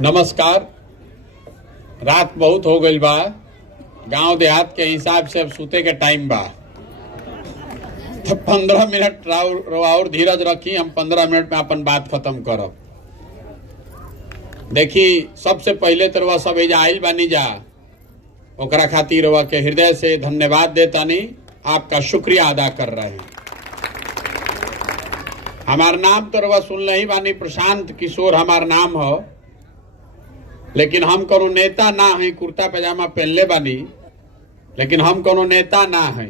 नमस्कार। रात बहुत हो गई बा, गांव देहात के हिसाब से अब सूते के टाइम बा, तो 15 मिनट और धीरज रखी, हम 15 मिनट में अपन बात खत्म करब। देखी, सबसे पहले तो रवा सब एजा आइल बानी जा, ओकरा खातिर रवा के हृदय से धन्यवाद देतानी, आपका शुक्रिया अदा कर रहे हैं। हमार नाम तो रवा सुन ही बानी, प्रशांत किशोर हमार नाम हो, लेकिन हम कोनो नेता ना है। कुर्ता पैजामा पहनले बानी, लेकिन हम कोनो नेता ना है।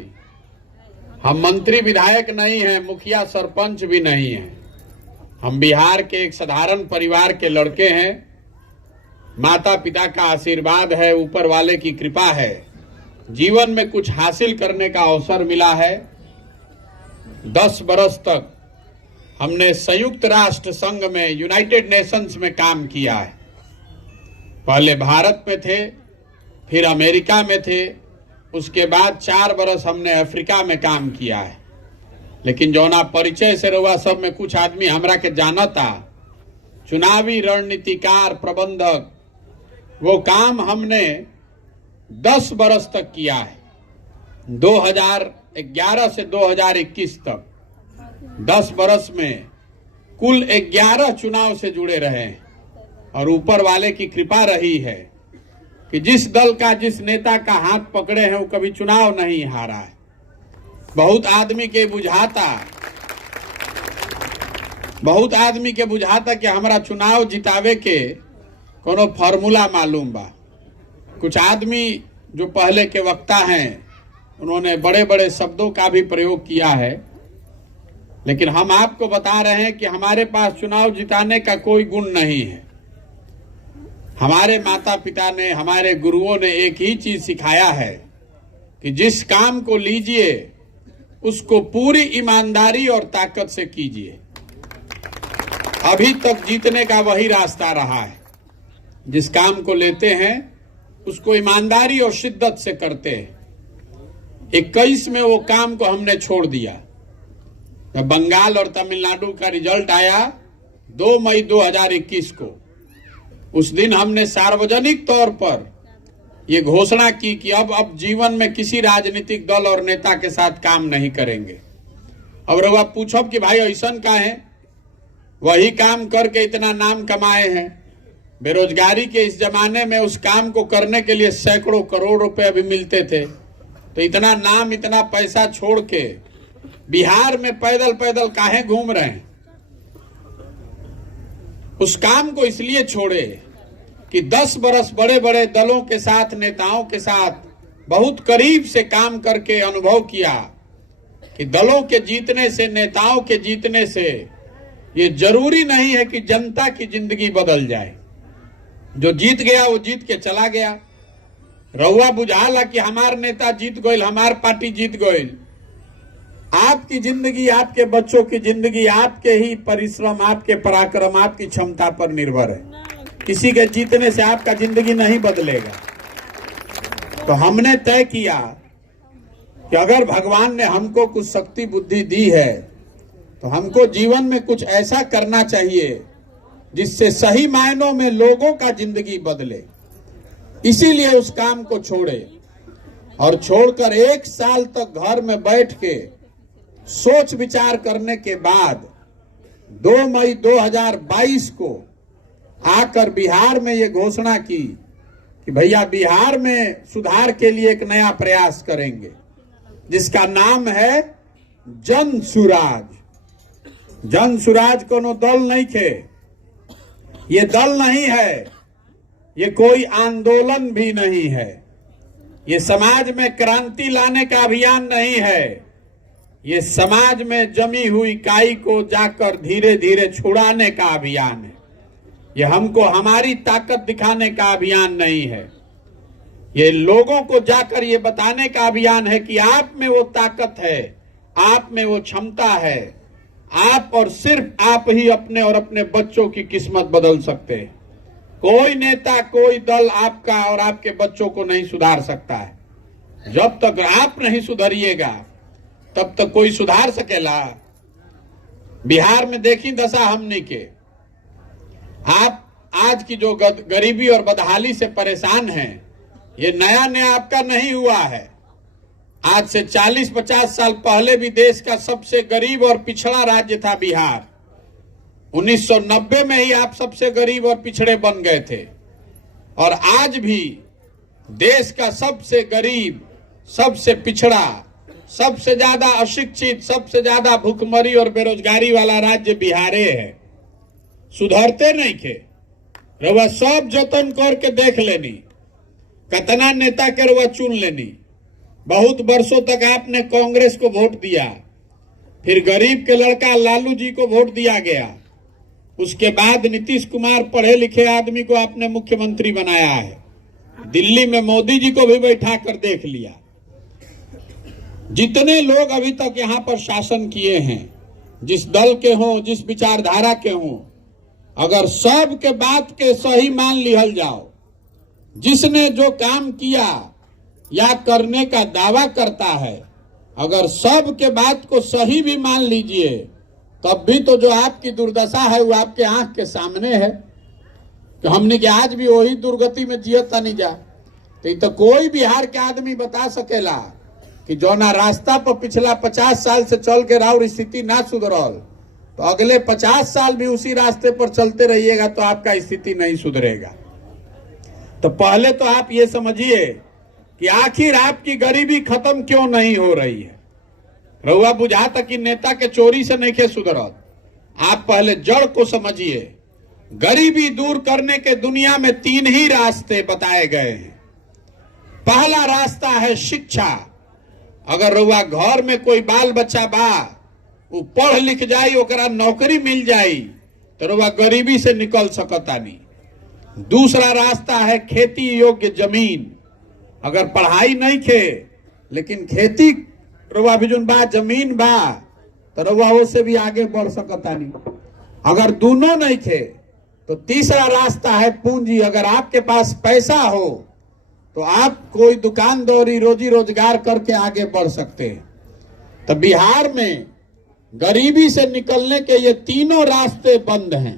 हम मंत्री विधायक नहीं हैं, मुखिया सरपंच भी नहीं हैं। हम बिहार के एक साधारण परिवार के लड़के हैं। माता पिता का आशीर्वाद है, ऊपर वाले की कृपा है, जीवन में कुछ हासिल करने का अवसर मिला है। 10 बरस तक हमने संयुक्त राष्ट्र संघ में, यूनाइटेड नेशंस में काम किया है। पहले भारत में थे, फिर अमेरिका में थे, उसके बाद 4 बरस हमने अफ्रीका में काम किया है। लेकिन जौना परिचय से रहुआ सब में कुछ आदमी हमरा के जानता, चुनावी रणनीतिकार प्रबंधक, वो काम हमने 10 बरस तक किया है। 2011 से 2021 तक 10 बरस में कुल 11 चुनाव से जुड़े रहे हैं। और ऊपर वाले की कृपा रही है कि जिस दल का, जिस नेता का हाथ पकड़े हैं, वो कभी चुनाव नहीं हारा है। बहुत आदमी के बुझाता कि हमारा चुनाव जितावे के कोनो फार्मूला मालूम बा। कुछ आदमी जो पहले के वक्ता हैं, उन्होंने बड़े बड़े शब्दों का भी प्रयोग किया है, लेकिन हम आपको बता रहे हैं कि हमारे पास चुनाव जिताने का कोई गुण नहीं है। हमारे माता पिता ने, हमारे गुरुओं ने एक ही चीज सिखाया है कि जिस काम को लीजिए उसको पूरी ईमानदारी और ताकत से कीजिए। अभी तक जीतने का वही रास्ता रहा है। जिस काम को लेते हैं उसको ईमानदारी और शिद्दत से करते हैं। 21 में वो काम को हमने छोड़ दिया। बंगाल और तमिलनाडु का रिजल्ट आया 2 मई 2021 को। उस दिन हमने सार्वजनिक तौर पर ये घोषणा की कि अब जीवन में किसी राजनीतिक दल और नेता के साथ काम नहीं करेंगे। अब रउआ पूछब कि भाई ऐसा का है, वही काम करके इतना नाम कमाए हैं। बेरोजगारी के इस जमाने में उस काम को करने के लिए सैकड़ों करोड़ रुपए भी मिलते थे, तो इतना नाम, इतना पैसा छोड़ के बिहार में पैदल पैदल काहे घूम रहे हैं? उस काम को इसलिए छोड़े कि 10 बरस बड़े बड़े दलों के साथ, नेताओं के साथ बहुत करीब से काम करके अनुभव किया कि दलों के जीतने से, नेताओं के जीतने से ये जरूरी नहीं है कि जनता की जिंदगी बदल जाए। जो जीत गया वो जीत के चला गया। रउआ बुझाला कि हमार नेता जीत गईल, हमार पार्टी जीत गईल। आपकी जिंदगी, आपके बच्चों की जिंदगी आपके ही परिश्रम, आपके पराक्रम, आपकी क्षमता पर निर्भर है। किसी के जीतने से आपका जिंदगी नहीं बदलेगा। तो हमने तय किया कि अगर भगवान ने हमको कुछ शक्ति बुद्धि दी है तो हमको जीवन में कुछ ऐसा करना चाहिए जिससे सही मायनों में लोगों का जिंदगी बदले। इसीलिए उस काम को छोड़े और छोड़कर 1 साल तक घर में बैठ के सोच विचार करने के बाद 2 मई 2022 को आकर बिहार में ये घोषणा की कि भैया बिहार में सुधार के लिए एक नया प्रयास करेंगे, जिसका नाम है जन सुराज। जन सुराज कोनो दल नहीं थे, ये दल नहीं है, ये कोई आंदोलन भी नहीं है, ये समाज में क्रांति लाने का अभियान नहीं है, ये समाज में जमी हुई काई को जाकर धीरे धीरे छुड़ाने का अभियान है। ये हमको हमारी ताकत दिखाने का अभियान नहीं है, ये लोगों को जाकर ये बताने का अभियान है कि आप में वो ताकत है, आप में वो क्षमता है। आप और सिर्फ आप ही अपने और अपने बच्चों की किस्मत बदल सकते हैं। कोई नेता, कोई दल आपका और आपके बच्चों को नहीं सुधार सकता है। जब तक आप नहीं सुधरिएगा तब तक कोई सुधार सकेला? बिहार में देखी दशा हमने के आप आज की जो गरीबी और बदहाली से परेशान हैं, ये नया नया आपका नहीं हुआ है। आज से 40-50 साल पहले भी देश का सबसे गरीब और पिछड़ा राज्य था बिहार। 1990 में ही आप सबसे गरीब और पिछड़े बन गए थे, और आज भी देश का सबसे गरीब, सबसे पिछड़ा, सबसे ज्यादा अशिक्षित, सबसे ज्यादा भुखमरी और बेरोजगारी वाला राज्य बिहारे है। सुधरते नहीं खे रवा, सब जतन करके देख लेनी, कतना नेता के रवा चुन लेनी। बहुत वर्षों तक आपने कांग्रेस को वोट दिया, फिर गरीब के लड़का लालू जी को वोट दिया गया, उसके बाद नीतीश कुमार पढ़े लिखे आदमी को आपने मुख्यमंत्री बनाया है, दिल्ली में मोदी जी को भी बैठा कर देख लिया। जितने लोग अभी तक यहां पर शासन किए हैं, जिस दल के हों, जिस विचारधारा के हों, अगर सब के बात के सही मान लिहल जाओ, जिसने जो काम किया या करने का दावा करता है, अगर सब के बात को सही भी मान लीजिए, तब भी तो जो आपकी दुर्दशा है वो आपके आंख के सामने है कि हमने कि आज भी वही दुर्गति में जियता नहीं जा। तो कोई बिहार के आदमी बता सकेला कि जो ना रास्ता पर पिछला 50 साल से चल के राउर स्थिति ना सुधरल, तो अगले 50 साल भी उसी रास्ते पर चलते रहिएगा तो आपका स्थिति नहीं सुधरेगा। तो पहले तो आप ये समझिए कि आखिर आपकी गरीबी खत्म क्यों नहीं हो रही है। रउआ बुझाता कि नेता के चोरी से नहीं खे सुधरत। आप पहले जड़ को समझिए। गरीबी दूर करने के दुनिया में 3 ही रास्ते बताए गए हैं। पहला रास्ता है शिक्षा। अगर रउआ घर में कोई बाल बच्चा बा, वो पढ़ लिख जाई, ओकरा नौकरी मिल जाई, तो रउआ गरीबी से निकल सकतानी। दूसरा रास्ता है खेती योग्य जमीन। अगर पढ़ाई नहीं खे लेकिन खेती रउआ भी जोन बा, जमीन बा, तो रउआ वो से भी आगे बढ़ सकतानी। अगर दोनों नहीं थे तो तीसरा रास्ता है पूंजी। अगर आपके पास पैसा हो तो आप कोई दुकानदारी, रोजी रोजगार करके आगे बढ़ सकते हैं। तो बिहार में गरीबी से निकलने के ये तीनों रास्ते बंद हैं।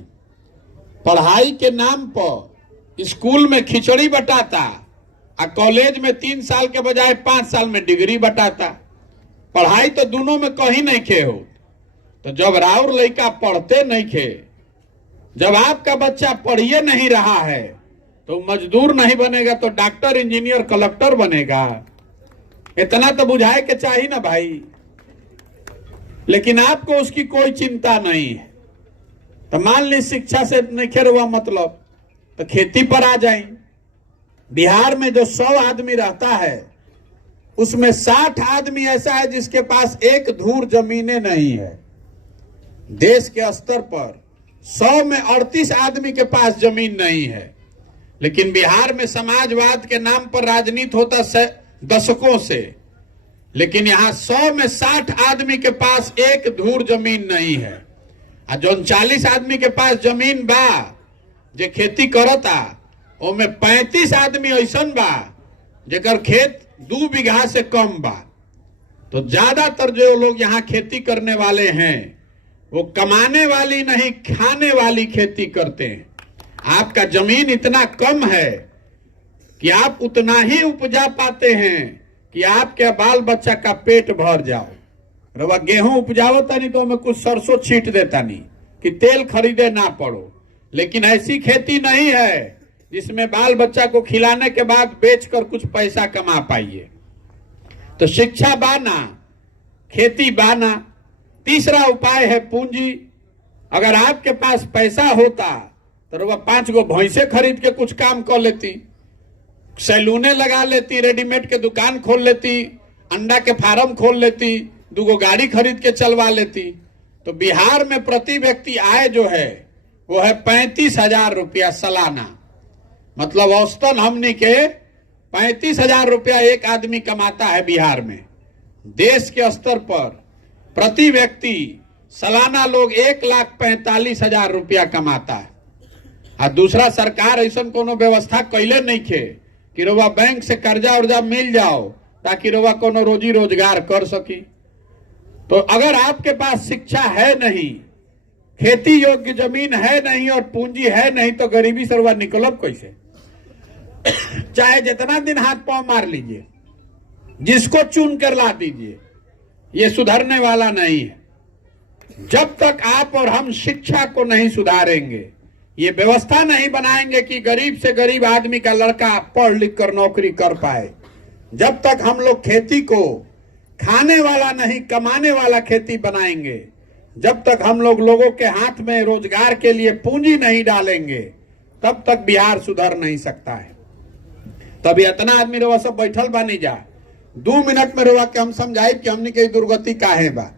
पढ़ाई के नाम पर स्कूल में खिचड़ी बटाता और कॉलेज में 3 साल के बजाय 5 साल में डिग्री बटाता। पढ़ाई तो दोनों में कहीं नहीं खे हो। तो जब राउर लड़का पढ़ते नहीं खे, जब आपका बच्चा पढ़िए नहीं रहा है, तो मजदूर नहीं बनेगा तो डॉक्टर, इंजीनियर, कलेक्टर बनेगा। इतना तो बुझाए के चाहिए ना भाई। लेकिन आपको उसकी कोई चिंता नहीं है। तो मान ली शिक्षा से नहीं खेर हुआ मतलब, तो खेती पर आ जाए। बिहार में जो 100 आदमी रहता है, उसमें 60 आदमी ऐसा है जिसके पास एक धूर जमीनें नहीं है। देश के स्तर पर 100 में 38 आदमी के पास जमीन नहीं है। लेकिन बिहार में समाजवाद के नाम पर राजनीति होता दशकों से, लेकिन यहाँ 100 में 60 आदमी के पास एक धूर जमीन नहीं है। और जो 40 आदमी के पास जमीन बा जे खेती करता, ओमे 35 आदमी ऐसन बा जेकर खेत 2 बीघा से कम बा। तो ज्यादातर जो लोग यहाँ खेती करने वाले हैं वो कमाने वाली नहीं, खाने वाली खेती करते हैं। आपका जमीन इतना कम है कि आप उतना ही उपजा पाते हैं कि आपके बाल बच्चा का पेट भर जाओ। रवा गेहूं उपजावता नहीं तो हमें कुछ सरसों छींट देता नहीं कि तेल खरीदे ना पड़ो। लेकिन ऐसी खेती नहीं है जिसमें बाल बच्चा को खिलाने के बाद बेचकर कुछ पैसा कमा पाइए। तो शिक्षा बाना, खेती बाना। तीसरा उपाय है पूंजी। अगर आपके पास पैसा होता तो वह 5 गो भैंसे खरीद के कुछ काम कर लेती, सैलूने लगा लेती, रेडीमेड के दुकान खोल लेती, अंडा के फार्म खोल लेती, 2 गो गाड़ी खरीद के चलवा लेती। तो बिहार में प्रति व्यक्ति आय जो है वो है 35,000 रुपया सालाना। मतलब औसतन हमने के 35,000 रुपया एक आदमी कमाता है बिहार में। देश के स्तर पर प्रति व्यक्ति सालाना लोग 1,45,000 रुपया कमाता है। और दूसरा, सरकार ऐसा कोनो व्यवस्था कैले नहीं खे कि रउआ बैंक से कर्जा उर्जा मिल जाओ ताकि रउआ कोनो रोजी रोजगार कर सकी। तो अगर आपके पास शिक्षा है नहीं, खेती योग्य जमीन है नहीं और पूंजी है नहीं तो गरीबी से रुआ निकलब कैसे? चाहे जितना दिन हाथ पांव मार लीजिए, जिसको चुन कर ला दीजिए, ये सुधरने वाला नहीं है। जब तक आप और हम शिक्षा को नहीं सुधारेंगे, ये व्यवस्था नहीं बनाएंगे कि गरीब से गरीब आदमी का लड़का पढ़ लिख कर नौकरी कर पाए, जब तक हम लोग खेती को खाने वाला नहीं कमाने वाला खेती बनाएंगे, जब तक हम लोग लोगों के हाथ में रोजगार के लिए पूंजी नहीं डालेंगे, तब तक बिहार सुधर नहीं सकता है। तभी इतना आदमी रवा सब बैठल बानी जा 2 मिनट में रवा के हम समझाए कि हमने के दुर्गति काहे बा।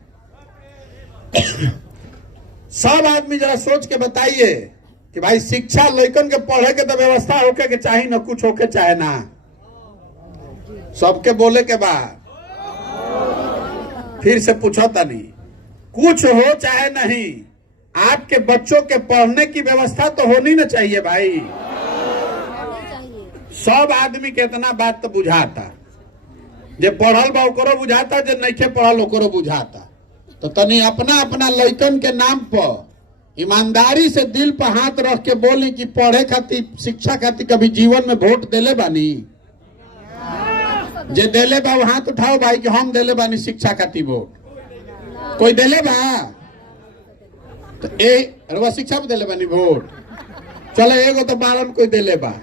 सब आदमी जरा सोच के बताइए कि भाई शिक्षा लइकन के पढ़े के तो व्यवस्था होके के चाहिए, ना कुछ होके चाहे ना सबके बोले के बाद फिर से पूछो तनी, कुछ हो चाहे नहीं, आपके बच्चों के पढ़ने की व्यवस्था तो होनी ना चाहिए भाई। सब आदमी के इतना बात तो बुझाता, जे पढ़ल बा ओकरो बुझाता, जे नहीं पढ़ल ओकरो बुझाता। तो तनी अपना अपना लइकन के नाम पर ईमानदारी से दिल पर हाथ रख के बोली कि पढ़े खातिर शिक्षा खातिर कभी जीवन में वोट देले बानी? जे देले बा वो हाथ उठाओ भाई कि हम देले बानी शिक्षा खातिर वोट। कोई देले बा? तो रवा शिक्षा में देले बानी वोट? चलो एगो तो बारन कोई देले बा।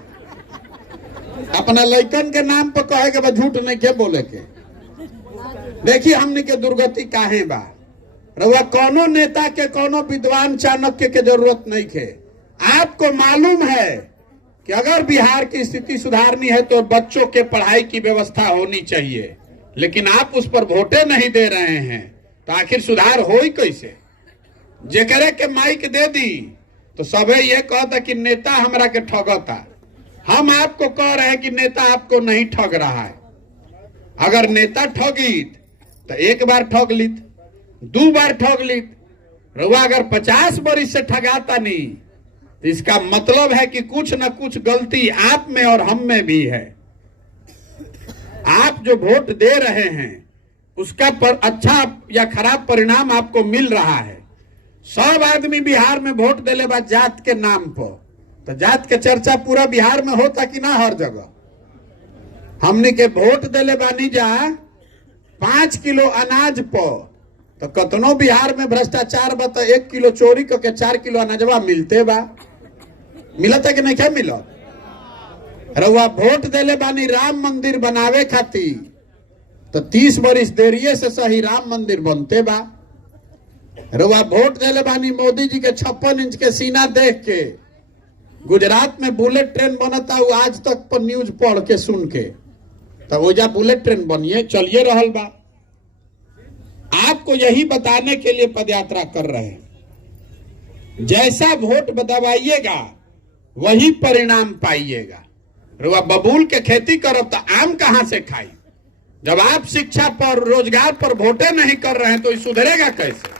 अपना लइकन के नाम पर कहे के बा झूठ नहीं के बोले के। देखिए हमने के दुर्गति काहे बा। रवा कोनो नेता के कोनो विद्वान चाणक्य के जरूरत नहीं है। आपको मालूम है कि अगर बिहार की स्थिति सुधारनी है तो बच्चों के पढ़ाई की व्यवस्था होनी चाहिए, लेकिन आप उस पर वोटे नहीं दे रहे हैं, तो आखिर सुधार हो ही कैसे? जेकरे के माइक दे दी तो सबे ये कहता कि नेता हमरा के ठगता। हम आपको कह रहे हैं कि नेता आपको नहीं ठग रहा है। अगर नेता ठगित तो एक बार ठग लित, 2 बार ठग लित, रुआ अगर 50 बरिस से ठगाता नहीं, तो इसका मतलब है कि कुछ न कुछ गलती आप में और हम में भी है। आप जो वोट दे रहे हैं उसका पर अच्छा या खराब परिणाम आपको मिल रहा है। सब आदमी बिहार में वोट देले बा जात के नाम पर, तो जात के चर्चा पूरा बिहार में होता कि ना हर जगह? हमने के वोट देले बानी जा 5 किलो अनाज पर, तो कतनो बिहार में भ्रष्टाचार बा तो 1 किलो चोरी करके 4 किलो अनाजवा मिलते बा। मिलत है कि नहीं क्या मिलत? रउआ वोट देले बानी राम मंदिर बनावे खातिर, तो 30 बरिस देरिये से सही राम मंदिर बनते बा। रउआ वोट देले बानी मोदी जी के 56 इंच के सीना देख के, गुजरात में बुलेट ट्रेन बनता वो आज तक पर न्यूज पढ़ के सुन के, तो ओजा बुलेट ट्रेन बनिए चलिए रहल बा। आपको यही बताने के लिए पदयात्रा कर रहे हैं। जैसा वोट दबाइएगा वही परिणाम पाइएगा। रुआ बबूल के खेती करो तो आम कहां से खाई? जब आप शिक्षा पर रोजगार पर वोटे नहीं कर रहे हैं तो सुधरेगा कैसे?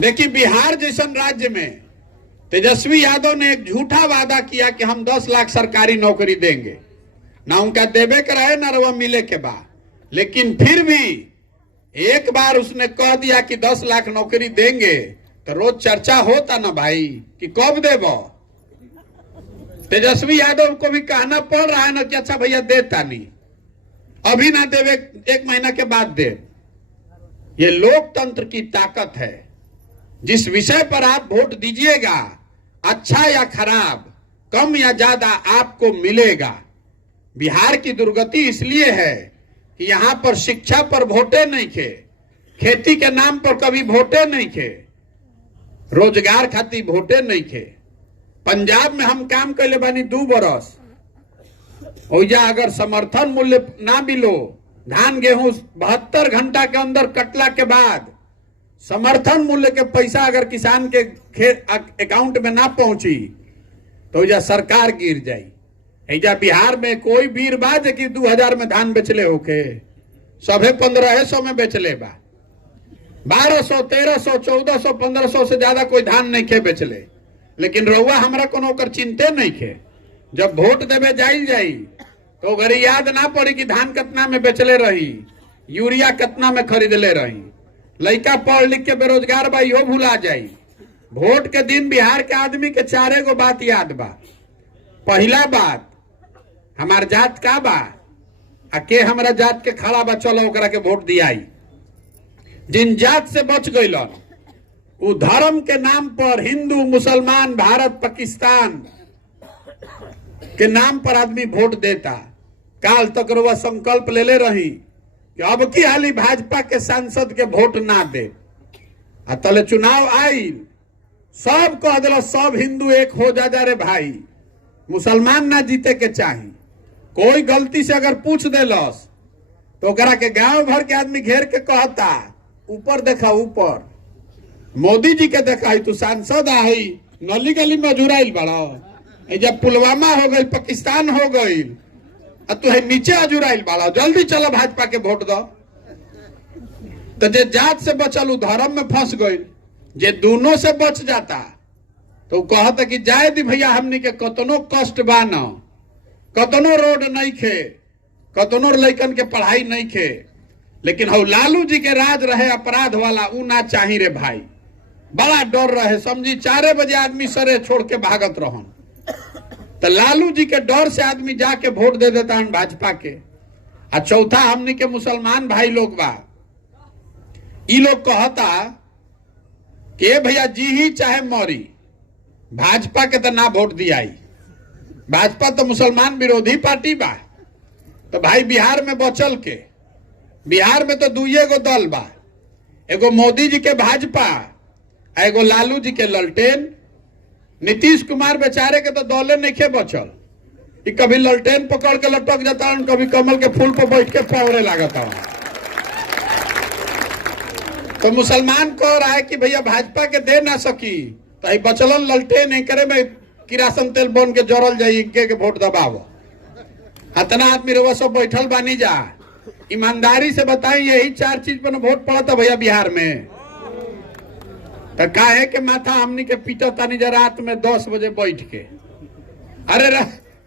देखिए बिहार जैसन राज्य में तेजस्वी यादव ने एक झूठा वादा किया कि हम 10 लाख सरकारी नौकरी देंगे, ना उनका देवे के रहे ना रवा मिले के बाद, लेकिन फिर भी एक बार उसने कह दिया कि 10 लाख नौकरी देंगे तो रोज चर्चा होता ना भाई कि कब देबो। तेजस्वी यादव को भी कहना पड़ रहा है ना कि अच्छा भैया देता नहीं, अभी ना देवे 1 महीना के बाद दे। ये लोकतंत्र की ताकत है। जिस विषय पर आप वोट दीजिएगा, अच्छा या खराब, कम या ज्यादा आपको मिलेगा। बिहार की दुर्गति इसलिए है कि यहां पर शिक्षा पर वोटे नहीं थे, खेती के नाम पर कभी वोटे नहीं थे, रोजगार खातिर वोटे नहीं थे। पंजाब में हम काम कैले बानी 2 बरस, ओजा अगर समर्थन मूल्य ना मिलो, धान गेहूं 72 घंटा के अंदर कटला के बाद समर्थन मूल्य के पैसा अगर किसान के अकाउंट में ना पहुंची तो ओजा सरकार गिर जाई। ऐजा बिहार में कोई वीर बाज कि 2000 में धान बेचले होके, सभे 1500 में बेचले बा। 1200, 1300, 1400, 1500 से ज्यादा कोई धान नहीं खे बेचले। लेकिन रउआ हमरा कोनो कर चिंते नहीं खे। जब वोट देवे जाई तो घरी याद ना पड़ी कि धान कितना में बेचले रही, यूरिया कितना में खरीदले रही। लड़का पढ़ लिख के बेरोजगार बा इहो भुला जाई। वोट के दिन बिहार के आदमी के 4 गो बात याद बा। पहला बात, हमार जात का बा आ के हमरा जात के खड़ा बा, चलो ओकरा के वोट दियाई। जिन जात से बच गइलन उ धर्म के नाम पर हिंदू मुसलमान भारत पाकिस्तान के नाम पर आदमी वोट देता। काल तक रउआ संकल्प ले रही कि अब की हाली भाजपा के सांसद के वोट ना दे। आ तले चुनाव आई, सब कह दिल सब हिंदू एक हो जा रे भाई, मुसलमान ना जीते के चाही। कोई गलती से अगर पूछ देलस तो ओकरा के गांव भर के आदमी घेर के कहता, ऊपर देखा ऊपर, मोदी जी के देखा तू सांसद आई, नली गली में अजुराइल बड़ा, जब पुलवामा हो गई, पाकिस्तान हो गई, तू है नीचे अजुराइल बड़ा, जल्दी चलो भाजपा के वोट दो। तो जे जात से बचल उ धर्म में फंस गई। जे दोनों से बच जाता तो कहता कि जाए दी भैया, हमनी के कतनो कष्ट बा न, कतनो रोड नहीं खे, कतनो लइकन के पढ़ाई नहीं खे, लेकिन हौ लालू जी के राज रहे अपराध वाला, उ ना चाही रे भाई। बड़ा डर रहे, समझी 4 बजे आदमी सरे छोड़ के भागत रहन। तो लालू जी के डर से आदमी जाके वोट दे देता है भाजपा के। आ चौथा, हमनी के मुसलमान भाई लोग बा, ई लोग कहता कि भैया जी ही चाहे मरी, भाजपा के तो ना वोट दियाई, भाजपा तो मुसलमान विरोधी पार्टी बा। तो भाई बिहार में बचल के, बिहार में तो 2 गो दल बा, एगो मोदी जी के भाजपा, एगो लालू जी के ललटेन। नीतीश कुमार बेचारे के तो दौले नहीं खे बचल, कि कभी ललटेन पकड़ के लटक जाता, कभी कमल के फूल पर बैठ के फौरे लागता। तो मुसलमान कह रहा है कि भैया भाजपा के दे ना सकी, तो बचलन ललटेन नहीं करे में किरासन तेल बन के जरल जाई, के वोट दबाव। इतना आदमी रउआ सब बैठल बानी जा, ईमानदारी से बताई, यही 4 चीज पर वोट पड़ा था भैया बिहार में। तो काहे के माथा हमनी के पीटा तानी जा रात में 10 बजे बैठ के। अरे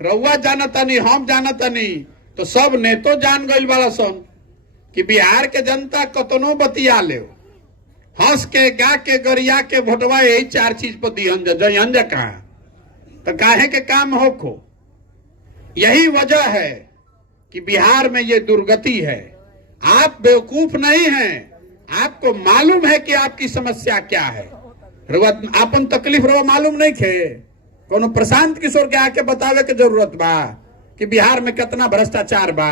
रउआ जानतानी, हम जानतानी, तो सब नेतो जान गइल बाला सन कि बिहार के जनता कतनो बतिया ले, हंस के गा के गरिया के वोटवा यही 4 चीज पर दिहन जा, जयन जा कहा। तो काहे के काम होखो। यही वजह है कि बिहार में ये दुर्गति है। आप बेवकूफ नहीं हैं, आपको मालूम है कि आपकी समस्या क्या है। आपन तकलीफ रवा मालूम नहीं खे, कोनो प्रशांत किशोर के आके बतावे के जरूरत बा कि बिहार में कितना भ्रष्टाचार बा।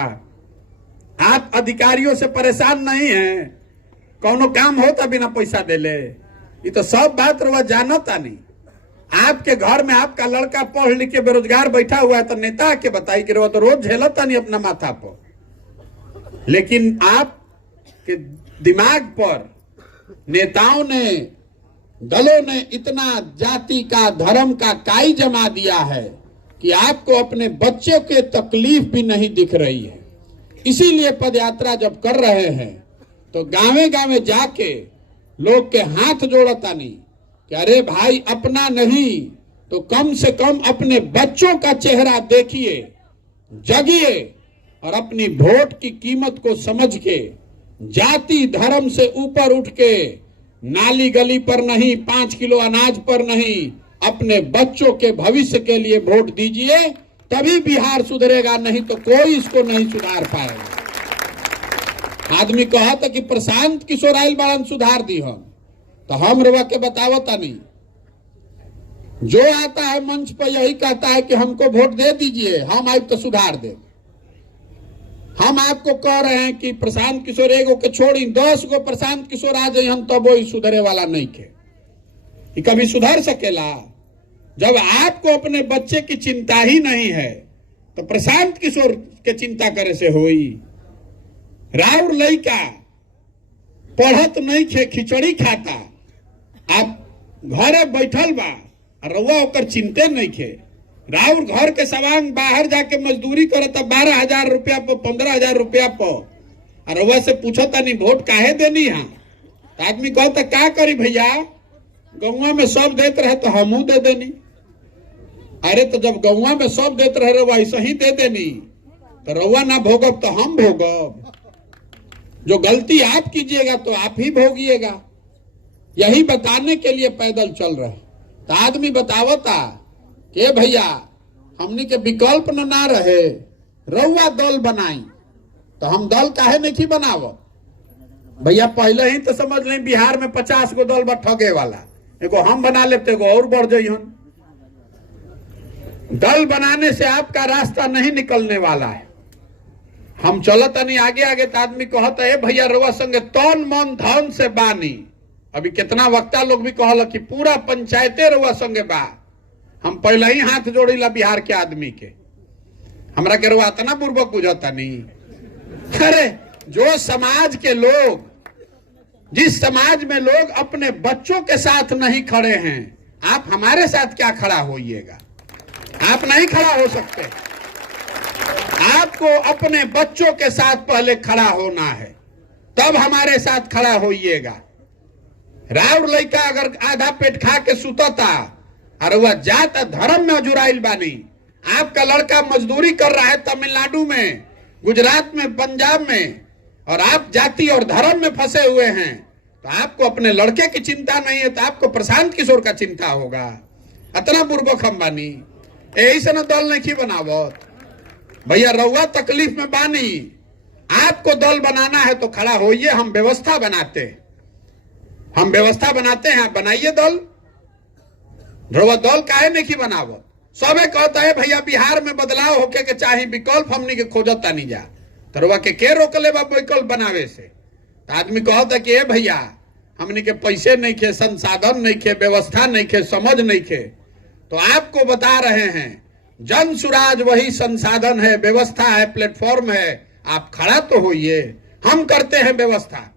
आप अधिकारियों से परेशान नहीं हैं, कोनो काम होता बिना पैसा देले, ये तो सब बात रवा जानता नहीं। आपके घर में आपका लड़का पढ़ लिख के बेरोजगार बैठा हुआ है, तो नेता के बताई कि रवा तो रोज झेलता नहीं अपना माथा पर। लेकिन आप के दिमाग पर नेताओं ने, दलों ने इतना जाति का, धर्म का काई जमा दिया है कि आपको अपने बच्चों के तकलीफ भी नहीं दिख रही है। इसीलिए पदयात्रा जब कर रहे हैं तो गांवे गांवे जाके लोग के हाथ जोड़ता नहीं कि अरे भाई, अपना नहीं तो कम से कम अपने बच्चों का चेहरा देखिए, जगिए और अपनी वोट की कीमत को समझ के जाति धर्म से ऊपर उठ के नाली गली पर नहीं, 5 किलो अनाज पर नहीं, अपने बच्चों के भविष्य के लिए वोट दीजिए, तभी बिहार सुधरेगा, नहीं तो कोई इसको नहीं सुधार पाएगा। आदमी कहा था कि प्रशांत किशोर आयल बाड़न सुधार दी हम, तो हम रवा के बतावता नहीं। जो आता है मंच पर यही कहता है कि हमको वोट दे दीजिए, हम आए तो सुधार दे। हम आपको कह रहे हैं कि प्रशांत किशोर एगो के छोड़ी 10 गो प्रशांत किशोर आ जाए हम, तब वो सुधरे वाला नहीं खे। ये कभी सुधर सकेला? जब आपको अपने बच्चे की चिंता ही नहीं है तो प्रशांत किशोर के चिंता करे से होई। राउर लइका पढ़त नहीं खे, खिचड़ी खाता, आप घरे बैठल बा, रउआ ओकर चिंते नहीं खे। राउर घर के सवांग बाहर जाके मजदूरी करता 12,000 रुपया पर, 15,000 रुपया पर, रउआ से पूछता नहीं वोट काहे देनी है। तो आदमी कहता क्या करी भैया, गौवा में सब देते रहे तो हमू दे देनी। अरे तो जब गौवा में सब देते रहे वैसे ही दे देनी, तो रउआ ना भोगब तो हम भोगब। जो गलती आप कीजिएगा तो आप ही भोगिएगा। यही बताने के लिए पैदल चल रहे। तो आदमी बतावता कि भैया हमनी के विकल्प न ना रहे, रउआ दल बनाई। तो हम दल काहे नहीं बनाव भैया? पहले ही तो समझ लें बिहार में 50 गो दल बा ठगे वाला, एगो हम बना लेते एगो और बढ़ जाइहन। दल बनाने से आपका रास्ता नहीं निकलने वाला है। हम चलत नहीं आगे आगे तो आदमी कहता है भैया रउआ संगे तन मन धन से बानी। अभी कितना वक्ता लोग भी कहल कि पूरा पंचायते रउआ संगे बा। हम पहले ही हाथ जोड़ीला बिहार के आदमी के। हमरा के रउआ इतना बुर्बक बुझता नहीं। अरे जो समाज के लोग, जिस समाज में लोग अपने बच्चों के साथ नहीं खड़े हैं, आप हमारे साथ क्या खड़ा होइएगा? आप नहीं खड़ा हो सकते। आपको अपने बच्चों के साथ पहले खड़ा होना है, तब हमारे साथ खड़ा होइएगा। राउर लड़का अगर आधा पेट खा के सुतता और वह जात धर्म में अजुराइल बानी, आपका लड़का मजदूरी कर रहा है तमिलनाडु में, गुजरात में, पंजाब में, और आप जाति और धर्म में फंसे हुए हैं, तो आपको अपने लड़के की चिंता नहीं है तो आपको प्रशांत किशोर का चिंता होगा। इतना बुर्बक हम बानी, यही से न दल नहीं बनावत। भैया रउआ तकलीफ में बानी, आपको दल बनाना है तो खड़ा होइए। हम व्यवस्था बनाते हैं, आप बनाइए दल। रउआ दल काहे नहीं बनावत? सबे कहता है भैया बिहार में बदलाव होके के चाहे, विकल्प हमनी के खोजता नहीं जा। तो रउआ के रोकले बा विकल्प बनावे से? तो आदमी कहता कि ए भैया हमनी के पैसे नहीं खे, संसाधन नहीं खे, व्यवस्था नहीं खे, समझ नहीं खे। तो आपको बता रहे हैं जन सुराज वही संसाधन है, व्यवस्था है, प्लेटफॉर्म है। आप खड़ा तो होइए, हम करते हैं व्यवस्था।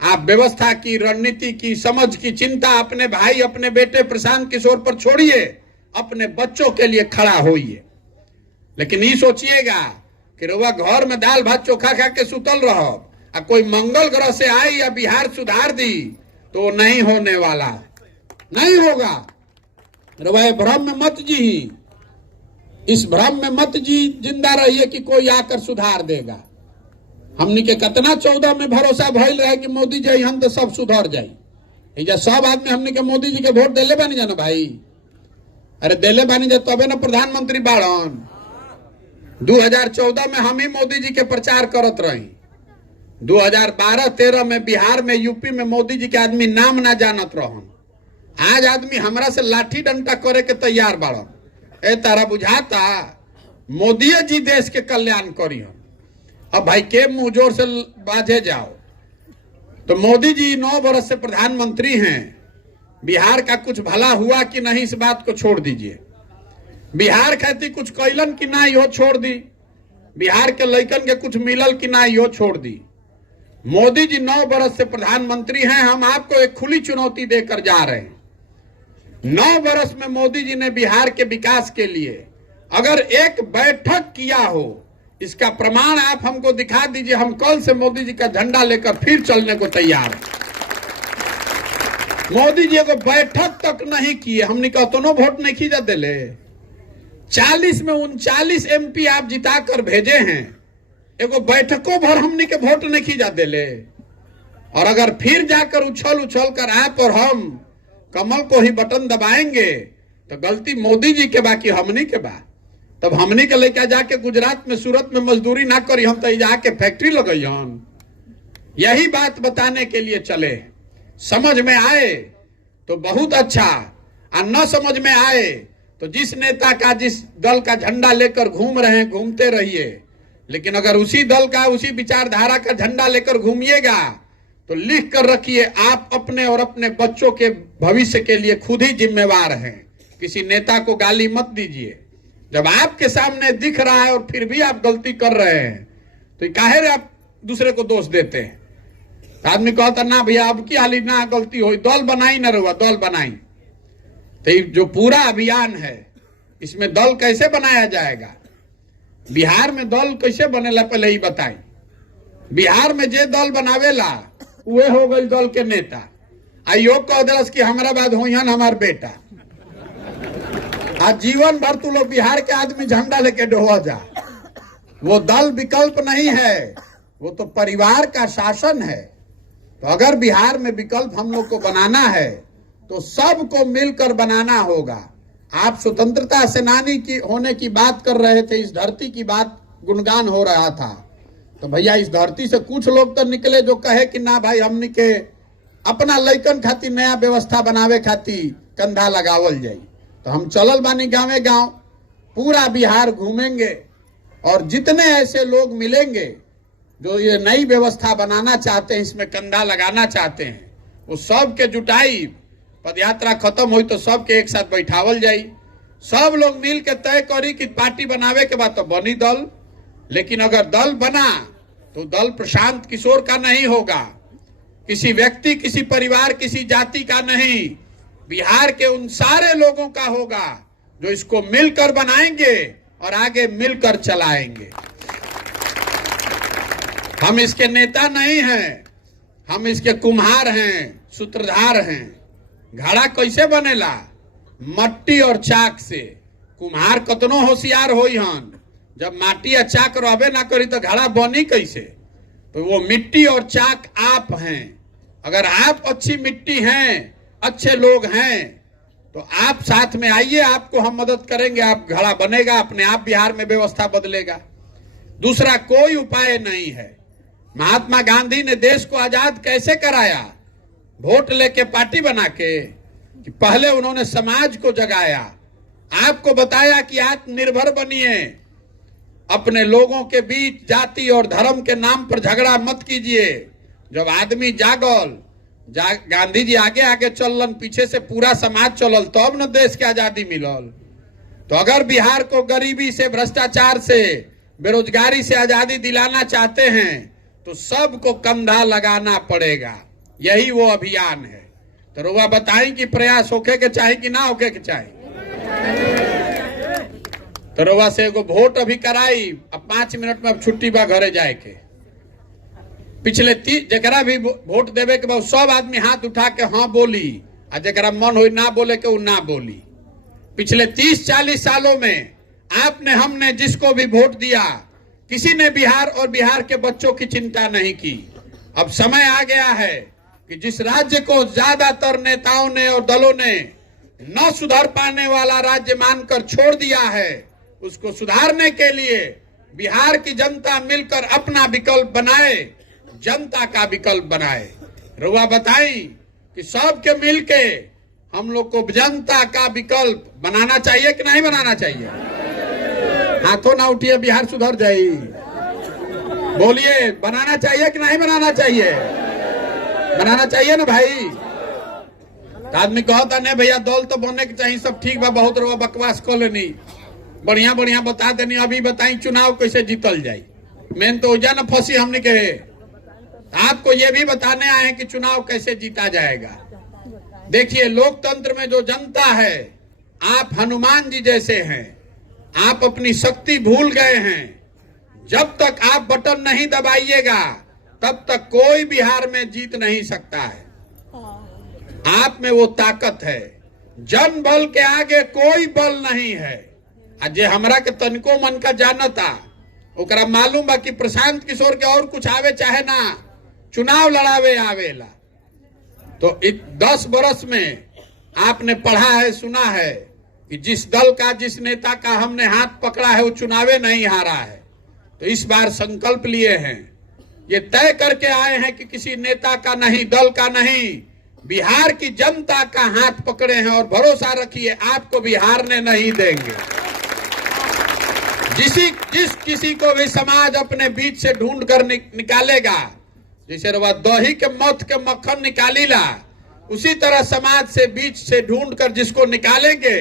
आप व्यवस्था की, रणनीति की, समझ की चिंता अपने भाई, अपने बेटे प्रशांत किशोर पर छोड़िए, अपने बच्चों के लिए खड़ा होइए। लेकिन ये सोचिएगा कि रउआ घर में दाल भात चोखा खा के सुतल रहो, और कोई मंगल ग्रह से आई या बिहार सुधार दी, तो नहीं होने वाला, नहीं होगा। रउआ भ्रम में मत जी, इस भ्रम में मत जी, जिंदा रहिए कि कोई आकर सुधार देगा। हमनी के कितना 14 में भरोसा भइल रहे कि मोदी जी हम तो सब सुधर जाई। सब आदमी हमनी के मोदी जी के वोट देले बानी जाना भाई। अरे देले बानी जा तबे ना प्रधानमंत्री बाड़न। 2014 में हम ही मोदी जी के प्रचार करत रही। 2012-13 में बिहार में, यूपी में मोदी जी के आदमी नाम ना जानत रहन। आज आदमी हमरा से लाठी डंडा करे के तैयार बाड़न। ए तारा बुझाता मोदी जी देश के कल्याण करी। अब भाई के मुंह जोर से बाजे जाओ। तो मोदी जी 9 वर्ष से प्रधानमंत्री हैं। बिहार का कुछ भला हुआ कि नहीं, इस बात को छोड़ दीजिए। बिहार खातिर कुछ कैलन कि ना, यो छोड़ दी। बिहार के लइकन के कुछ मिलल कि ना, यो छोड़ दी। मोदी जी 9 वर्ष से प्रधानमंत्री हैं। हम आपको एक खुली चुनौती देकर जा रहे हैं। 9 वर्ष में मोदी जी ने बिहार के विकास के लिए अगर एक बैठक किया हो, इसका प्रमाण आप हमको दिखा दीजिए। हम कल से मोदी जी का झंडा लेकर फिर चलने को तैयार हैं। मोदी जी को बैठक तक नहीं किए, हमने कहा तो वोट नहीं खींचा दिले। 40 में 39 MP आप जिता कर भेजे हैं, एगो बैठकों भर हमने के वोट नहीं खींचा दिले। और अगर फिर जाकर उछल कर आप और हम कमल को ही बटन दबाएंगे तो गलती मोदी जी के बा कि हमनी के बा। तब हमनी के लेके जाके गुजरात में, सूरत में मजदूरी ना करी, हम तो जाके फैक्ट्री लगाई। यही बात बताने के लिए चले। समझ में आए तो बहुत अच्छा, और न समझ में आए तो जिस नेता का, जिस दल का झंडा लेकर घूम रहे हैं, घूमते रहिए। लेकिन अगर उसी दल का, उसी विचारधारा का झंडा लेकर घूमिएगा तो लिख कर रखिए, आप अपने और अपने बच्चों के भविष्य के लिए खुद ही जिम्मेवार हैं। किसी नेता को गाली मत दीजिए। जब आपके सामने दिख रहा है और फिर भी आप गलती कर रहे हैं तो काहे रे आप दूसरे को दोष देते हैं? आदमी कहता ना भैया अब की हाली ना गलती हुई, दल बनाई ना रहुआ, दल बनाई। तो जो पूरा अभियान है इसमें दल कैसे बनाया जाएगा, बिहार में दल कैसे बनेला, पहले ही बताई। बिहार में जे दल बनावेला वे हो गई दल के नेता। आइयो कह दिलस कि हमारा बाद होइहन हमार बेटा। आज जीवन भर तू लोग बिहार के आदमी झंडा लेके डोहा जा। वो दल विकल्प नहीं है, वो तो परिवार का शासन है। तो अगर बिहार में विकल्प हम लोग को बनाना है तो सबको मिलकर बनाना होगा। आप स्वतंत्रता सेनानी की होने की बात कर रहे थे, इस धरती की बात गुणगान हो रहा था, तो भैया इस धरती से कुछ लोग तो निकले जो कहे कि ना भाई हमनी के अपना लइकन खातिर नया व्यवस्था बनावे खातिर कंधा लगावल जाई। तो हम चलल बानी गांवे गांव, पूरा बिहार घूमेंगे और जितने ऐसे लोग मिलेंगे जो ये नई व्यवस्था बनाना चाहते हैं, इसमें कंधा लगाना चाहते हैं, वो सब के जुटाई। पदयात्रा खत्म हुई तो सबके एक साथ बैठावल जाई, सब लोग मिल के तय करी कि पार्टी बनावे के बाद तो बनी दल। लेकिन अगर दल बना तो दल प्रशांत किशोर का नहीं होगा, किसी व्यक्ति, किसी परिवार, किसी जाति का नहीं, बिहार के उन सारे लोगों का होगा जो इसको मिलकर बनाएंगे और आगे मिलकर चलाएंगे। हम इसके नेता नहीं हैं, हम इसके कुम्हार हैं, सूत्रधार हैं। घड़ा कैसे बनेला? मट्टी और चाक से। कुम्हार कतनो होशियार होई हन, जब माटी या चाक रहबे ना करी तो घड़ा बनी कैसे? तो वो मिट्टी और चाक आप हैं। अगर आप अच्छी मिट्टी हैं, अच्छे लोग हैं, तो आप साथ में आइए, आपको हम मदद करेंगे, आप घड़ा बनेगा, अपने आप बिहार में व्यवस्था बदलेगा। दूसरा कोई उपाय नहीं है। महात्मा गांधी ने देश को आजाद कैसे कराया? वोट लेके पार्टी बना के? कि पहले उन्होंने समाज को जगाया, आपको बताया कि आत्मनिर्भर बनिए, अपने लोगों के बीच जाति और धर्म के नाम पर झगड़ा मत कीजिए। जब आदमी जागल, गांधी जी आगे आगे चललन, पीछे से पूरा समाज चलल, तब न देश के आजादी मिलल। तो अगर बिहार को गरीबी से, भ्रष्टाचार से, बेरोजगारी से आजादी दिलाना चाहते हैं तो सबको कंधा लगाना पड़ेगा। यही वो अभियान है। तो रुआ बताई कि प्रयास होके के चाहे कि ना होके के चाहे। तो रुआ से एगो वोट अभी कराई, अब 5 मिनट में अब छुट्टी बा, घरे जाए के। पिछले 30 जरा भी वोट देवे के बाद सब आदमी हाथ उठा के हाँ बोली, और जरा मन हो ना बोले के वो ना बोली। पिछले 30-40 सालों में आपने, हमने जिसको भी वोट दिया, किसी ने बिहार और बिहार के बच्चों की चिंता नहीं की। अब समय आ गया है कि जिस राज्य को ज्यादातर नेताओं ने और दलों ने न सुधर पाने वाला राज्य मानकर छोड़ दिया है, उसको सुधारने के लिए बिहार की जनता मिलकर अपना विकल्प बनाए, जनता का विकल्प बनाए। रुआ बताई कि सबके मिलके हम लोग को जनता का विकल्प बनाना चाहिए कि नहीं बनाना चाहिए? हाथों ना उठिए, बिहार सुधर जाए। बोलिए, बनाना चाहिए कि नहीं बनाना चाहिए? बनाना चाहिए ना भाई। तो आदमी कहता नहीं भैया दल तो बनने के चाहिए, सब ठीक बा, बहुत रुआ बकवास कर लेनी, बढ़िया बढ़िया बता देनी। अभी बताई चुनाव कैसे जीतल जाए, मेन तो ओजा न फंसी हमने कहे। आपको ये भी बताने आए कि चुनाव कैसे जीता जाएगा। देखिए, लोकतंत्र में जो जनता है, आप हनुमान जी जैसे हैं, आप अपनी शक्ति भूल गए हैं। जब तक आप बटन नहीं दबाइएगा तब तक कोई बिहार में जीत नहीं सकता है। आप में वो ताकत है, जन बल के आगे कोई बल नहीं है। जे हमरा के तनिको मन का जानता, ओकरा मालूम बा कि प्रशांत किशोर के और कुछ आवे चाहे ना, चुनाव लड़ावे आवेला। तो 10 बरस में आपने पढ़ा है, सुना है कि जिस दल का, जिस नेता का हमने हाथ पकड़ा है वो चुनावे नहीं हारा है। तो इस बार संकल्प लिए हैं, ये तय करके आए हैं कि किसी नेता का नहीं, दल का नहीं, बिहार की जनता का हाथ पकड़े हैं। और भरोसा रखिए, आपको बिहार ने नहीं देंगे। जिस किसी को भी समाज अपने बीच से ढूंढ कर निकालेगा, जैसे दही के मथ के मक्खन निकालीला, उसी तरह समाज से बीच से ढूंढ कर जिसको निकालेंगे,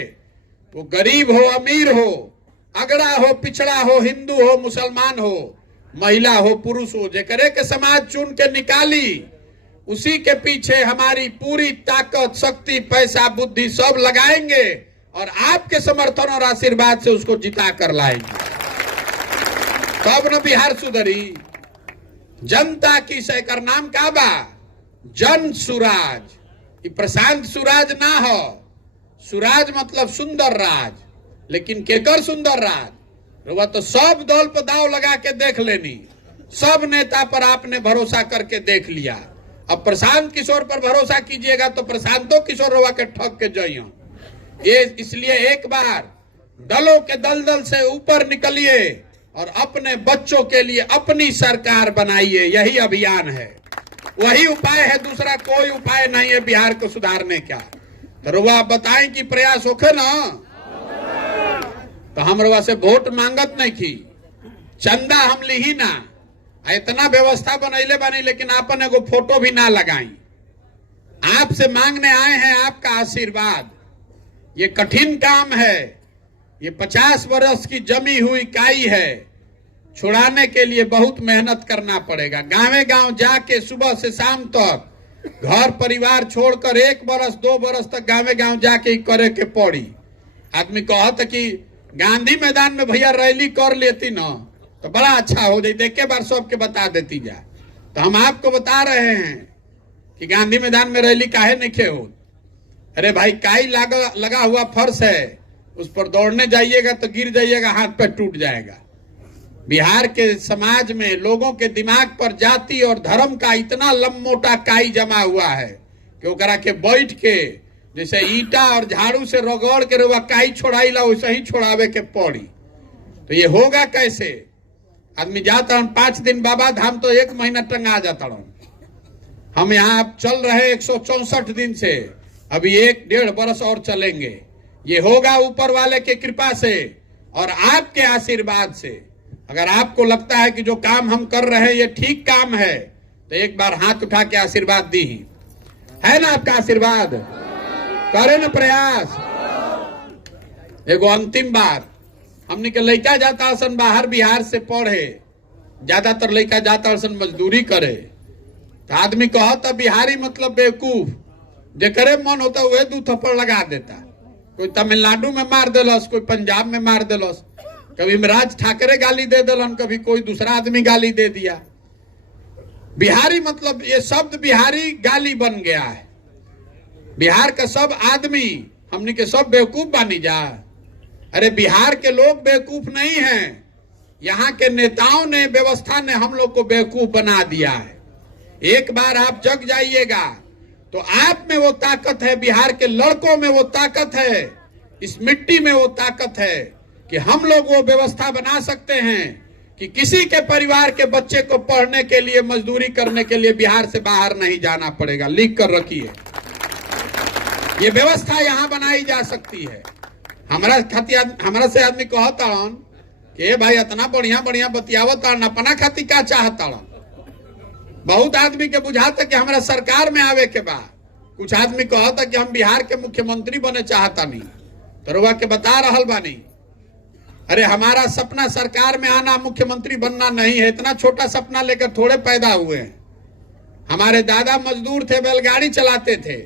वो गरीब हो, अमीर हो, अगड़ा हो, पिछड़ा हो, हिंदू हो, मुसलमान हो, महिला हो, पुरुष हो, जेकरे के समाज चुन के निकाली, उसी के पीछे हमारी पूरी ताकत, शक्ति, पैसा, बुद्धि सब लगाएंगे और आपके समर्थन और आशीर्वाद से उसको जिता कर लाएंगे। तब न बिहार सुधरी। जनता की सैकर नाम का बा जन सुराज। ये प्रशांत सुराज ना हो। सुराज मतलब सुंदर राज, लेकिन केकर सुंदर राज? रुआ तो सब दल पर दाव लगा के देख लेनी, सब नेता पर आपने भरोसा करके देख लिया। अब प्रशांत किशोर पर भरोसा कीजिएगा तो प्रशांतो किशोर रवा के ठग के जाइयो। ये इसलिए एक बार दलों के दलदल से ऊपर निकलिए और अपने बच्चों के लिए अपनी सरकार बनाइए। यही अभियान है, वही उपाय है, दूसरा कोई उपाय नहीं है बिहार को सुधारने का। तो रुआ बताएं कि प्रयास होखे ना, तो हम रुआ से वोट मांगत नहीं की, चंदा हम ली ना, इतना व्यवस्था बनैले बनी, लेकिन आपन एगो फोटो भी ना लगाई। आपसे मांगने आए हैं आपका आशीर्वाद। ये कठिन काम है, ये 50 वर्ष की जमी हुई काई है, छुड़ाने के लिए बहुत मेहनत करना पड़ेगा। गांवे गांव जाके सुबह से शाम तक घर परिवार छोड़कर 1 बरस 2 बरस तक गांवे गांव जाके ही करे के पड़ी। आदमी कहत कि गांधी मैदान में भैया रैली कर लेती ना तो बड़ा अच्छा हो जाए, एक बार सबके बता देती जा। तो हम आपको बता रहे हैं कि गांधी मैदान में रैली काहे नहीं हो। अरे भाई काई लगा हुआ फर्श है, उस पर दौड़ने जाइएगा तो गिर जाइएगा, हाथ पैर टूट जाएगा। बिहार के समाज में लोगों के दिमाग पर जाति और धर्म का इतना लंबोटा काई जमा हुआ है कि ओकरा के बैठ के जैसे ईटा और झाड़ू से रगड़ के रुआ काई छोड़ाईला वैसे ही छोड़ावे के पड़ी। तो ये होगा कैसे? आदमी जाता 5 दिन बाबा धाम तो 1 महीना टंगा जाता। हम यहाँ चल रहे 164 दिन से, अभी 1-1.5 बरस और चलेंगे। ये होगा ऊपर वाले के कृपा से और आपके आशीर्वाद से। अगर आपको लगता है कि जो काम हम कर रहे हैं ये ठीक काम है तो एक बार हाथ उठा के आशीर्वाद दी है ना। आपका आशीर्वाद करे न प्रयास। एगो अंतिम बात, हमने के लड़का जाता सन बाहर बिहार से पढ़े, ज्यादातर लड़का जाता सन मजदूरी करे, तो आदमी कहता बिहारी मतलब बेवकूफ, जेकरे मन होता वह 2 थप्पड़ लगा देता। कोई तमिलनाडु में मार दिलस, कोई पंजाब में मार दिलस, कभी राज ठाकरे गाली दे दिलन, कभी कोई दूसरा आदमी गाली दे दिया। बिहारी मतलब ये शब्द बिहारी गाली बन गया है। बिहार का सब आदमी हमने के सब बेवकूफ बानी जा। अरे बिहार के लोग बेवकूफ नहीं हैं, यहाँ के नेताओं ने, व्यवस्था ने हम लोग को बेवकूफ बना दिया है। एक बार आप जग जाइएगा तो आप में वो ताकत है, बिहार के लड़कों में वो ताकत है, इस मिट्टी में वो ताकत है कि हम लोग वो व्यवस्था बना सकते हैं कि किसी के परिवार के बच्चे को पढ़ने के लिए, मजदूरी करने के लिए बिहार से बाहर नहीं जाना पड़ेगा। लिख कर रखिए, ये व्यवस्था यहाँ बनाई जा सकती है। हमारा से आदमी कहता कि भाई इतना बढ़िया बढ़िया बतियावत अपना खाती का चाहता। बहुत आदमी के बुझाता कि हमारा सरकार में आवे के बाद, कुछ आदमी कहता कि हम बिहार के मुख्यमंत्री बने चाहता नहीं। तो रुआ के बता रहल बानी, अरे हमारा सपना सरकार में आना, मुख्यमंत्री बनना नहीं है। इतना छोटा सपना लेकर थोड़े पैदा हुए हैं। हमारे दादा मजदूर थे, बैलगाड़ी चलाते थे,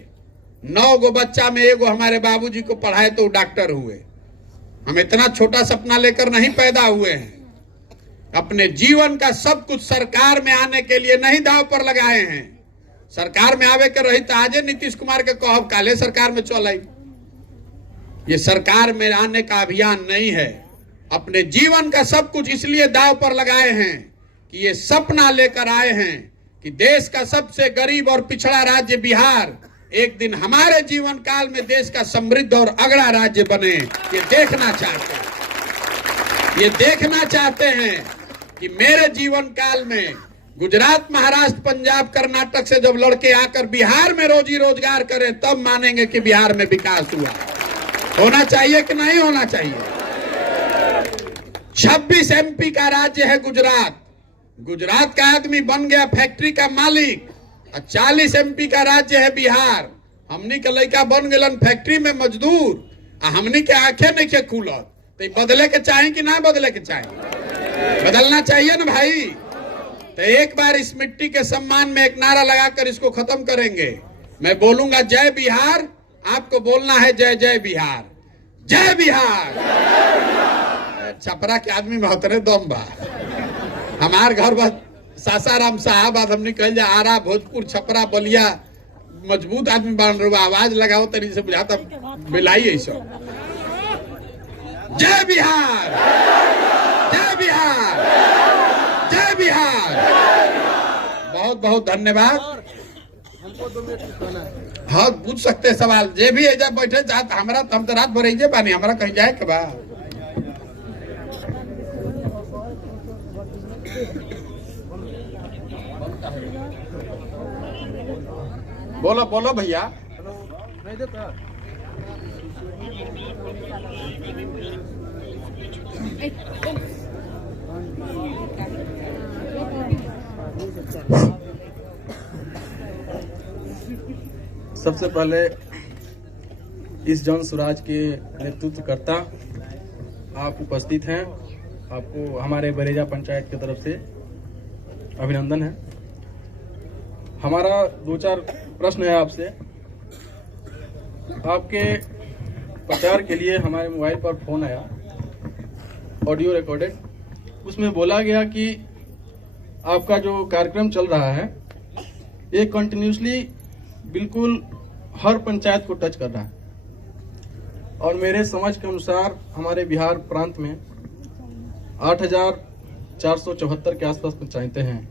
9 गो बच्चा में एगो हमारे बाबूजी को पढ़ाए तो डॉक्टर हुए। हम इतना छोटा सपना लेकर नहीं पैदा हुए हैं। अपने जीवन का सब कुछ सरकार में आने के लिए नहीं दांव पर लगाए हैं। सरकार में आवे के रही तो आजे नीतीश कुमार के कहब काले सरकार में चल आई। ये सरकार में आने का अभियान नहीं है। अपने जीवन का सब कुछ इसलिए दांव पर लगाए हैं कि ये सपना लेकर आए हैं कि देश का सबसे गरीब और पिछड़ा राज्य बिहार एक दिन हमारे जीवन काल में देश का समृद्ध और अगड़ा राज्य बने। ये देखना चाहते हैं, ये देखना चाहते हैं कि मेरे जीवन काल में गुजरात, महाराष्ट्र, पंजाब, कर्नाटक से जब लड़के आकर बिहार में रोजी रोजगार करें तब मानेंगे कि बिहार में विकास हुआ। होना चाहिए कि नहीं होना चाहिए? 26 MP का राज्य है गुजरात। गुजरात का आदमी बन गया फैक्ट्री का मालिक। 40 MP का राज्य है बिहार। हमनी के लड़का बन गए फैक्ट्री में मजदूर, हमनी के आंखें नहीं के खुलत। तो बदले के चाहे कि ना बदले के चाहे? बदलना चाहिए ना भाई। तो एक बार इस मिट्टी के सम्मान में एक नारा लगाकर इसको खत्म करेंगे। मैं बोलूंगा जय बिहार, आपको बोलना है जय जय बिहार। जय बिहार। छपरा के आदमी में होतरे दम बा। हमार घर बस सासाराम साहबाद, हमने कह जा आरा, भोजपुर, छपरा, बलिया, मजबूत आदमी बन रहा। आवाज लगाओ तरी से बुझाता मिलाई सब। जय बिहार, जय बिहार, जय बिहार। बहुत बहुत धन्यवाद। हमको 2 मिनट कहना है। हाँ, पूछ सकते सवाल जे भी एजा बैठे चाहत हमरा हम तो रात भर एजे बानी, हमरा कहीं जाए के बा। बोलो बोलो भैया। नहीं देता। सबसे पहले इस जन स्वराज के नेतृत्वकर्ता आप उपस्थित हैं, आपको हमारे बरेजा पंचायत की तरफ से अभिनंदन है। हमारा 2-4 प्रश्न है आपसे। आपके प्रचार के लिए हमारे मोबाइल पर फोन आया, ऑडियो रिकॉर्डेड। उसमें बोला गया कि आपका जो कार्यक्रम चल रहा है ये कंटिन्यूसली बिल्कुल हर पंचायत को टच कर रहा है, और मेरे समझ के अनुसार हमारे बिहार प्रांत में 8,474 के आसपास पंचायतें हैं।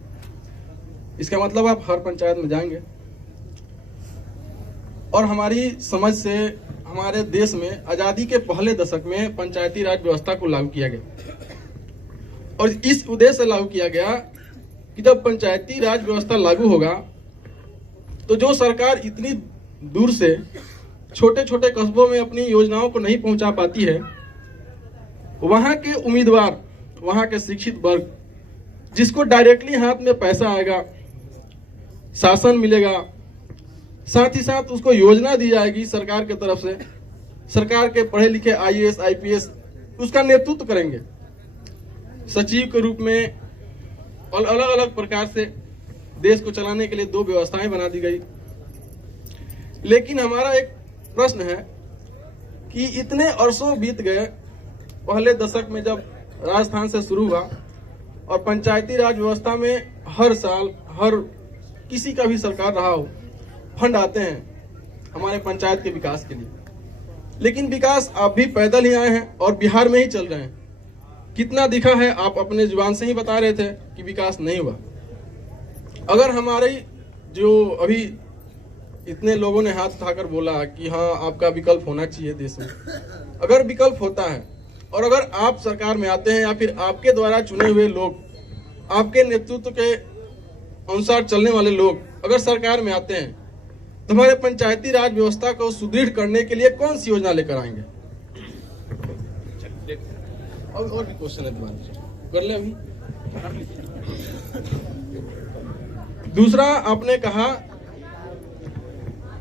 इसका मतलब आप हर पंचायत में जाएंगे, और हमारी समझ से हमारे देश में आजादी के पहले दशक में पंचायती राज व्यवस्था को लागू किया गया, और इस उद्देश्य से लागू किया गया कि जब पंचायती राज व्यवस्था लागू होगा तो जो सरकार इतनी दूर से छोटे छोटे कस्बों में अपनी योजनाओं को नहीं पहुंचा पाती है, वहां के उम्मीदवार, वहां के शिक्षित वर्ग, जिसको डायरेक्टली हाथ में पैसा आएगा, शासन मिलेगा, साथ ही साथ उसको योजना दी जाएगी सरकार की तरफ से, सरकार के पढ़े लिखे IAS IPS उसका नेतृत्व करेंगे सचिव के रूप में, और अलग अलग प्रकार से देश को चलाने के लिए 2 व्यवस्थाएं बना दी गई। लेकिन हमारा एक प्रश्न है कि इतने अरसों बीत गए, पहले दशक में जब राजस्थान से शुरू हुआ, और पंचायती राज व्यवस्था में हर साल हर किसी का भी सरकार रहा हो, फंड आते हैं हमारे पंचायत के विकास के लिए, लेकिन विकास आप भी पैदल ही आए हैं और बिहार में ही चल रहे हैं। कितना दिखा है आप अपने जुबान से ही बता रहे थे कि विकास नहीं हुआ। अगर हमारे जो अभी इतने लोगों ने हाथ उठाकर बोला कि हाँ आपका विकल्प होना चाहिए देश में, अगर विकल्प होता है और अगर आप सरकार में आते हैं या फिर आपके द्वारा चुने हुए लोग, आपके नेतृत्व के अनुसार चलने वाले लोग अगर सरकार में आते हैं, तो हमारे पंचायती राज व्यवस्था को सुदृढ़ करने के लिए कौन सी योजना लेकर आएंगे? और भी क्वेश्चन है तुम्हारे, कर ले अभी। दूसरा, आपने कहा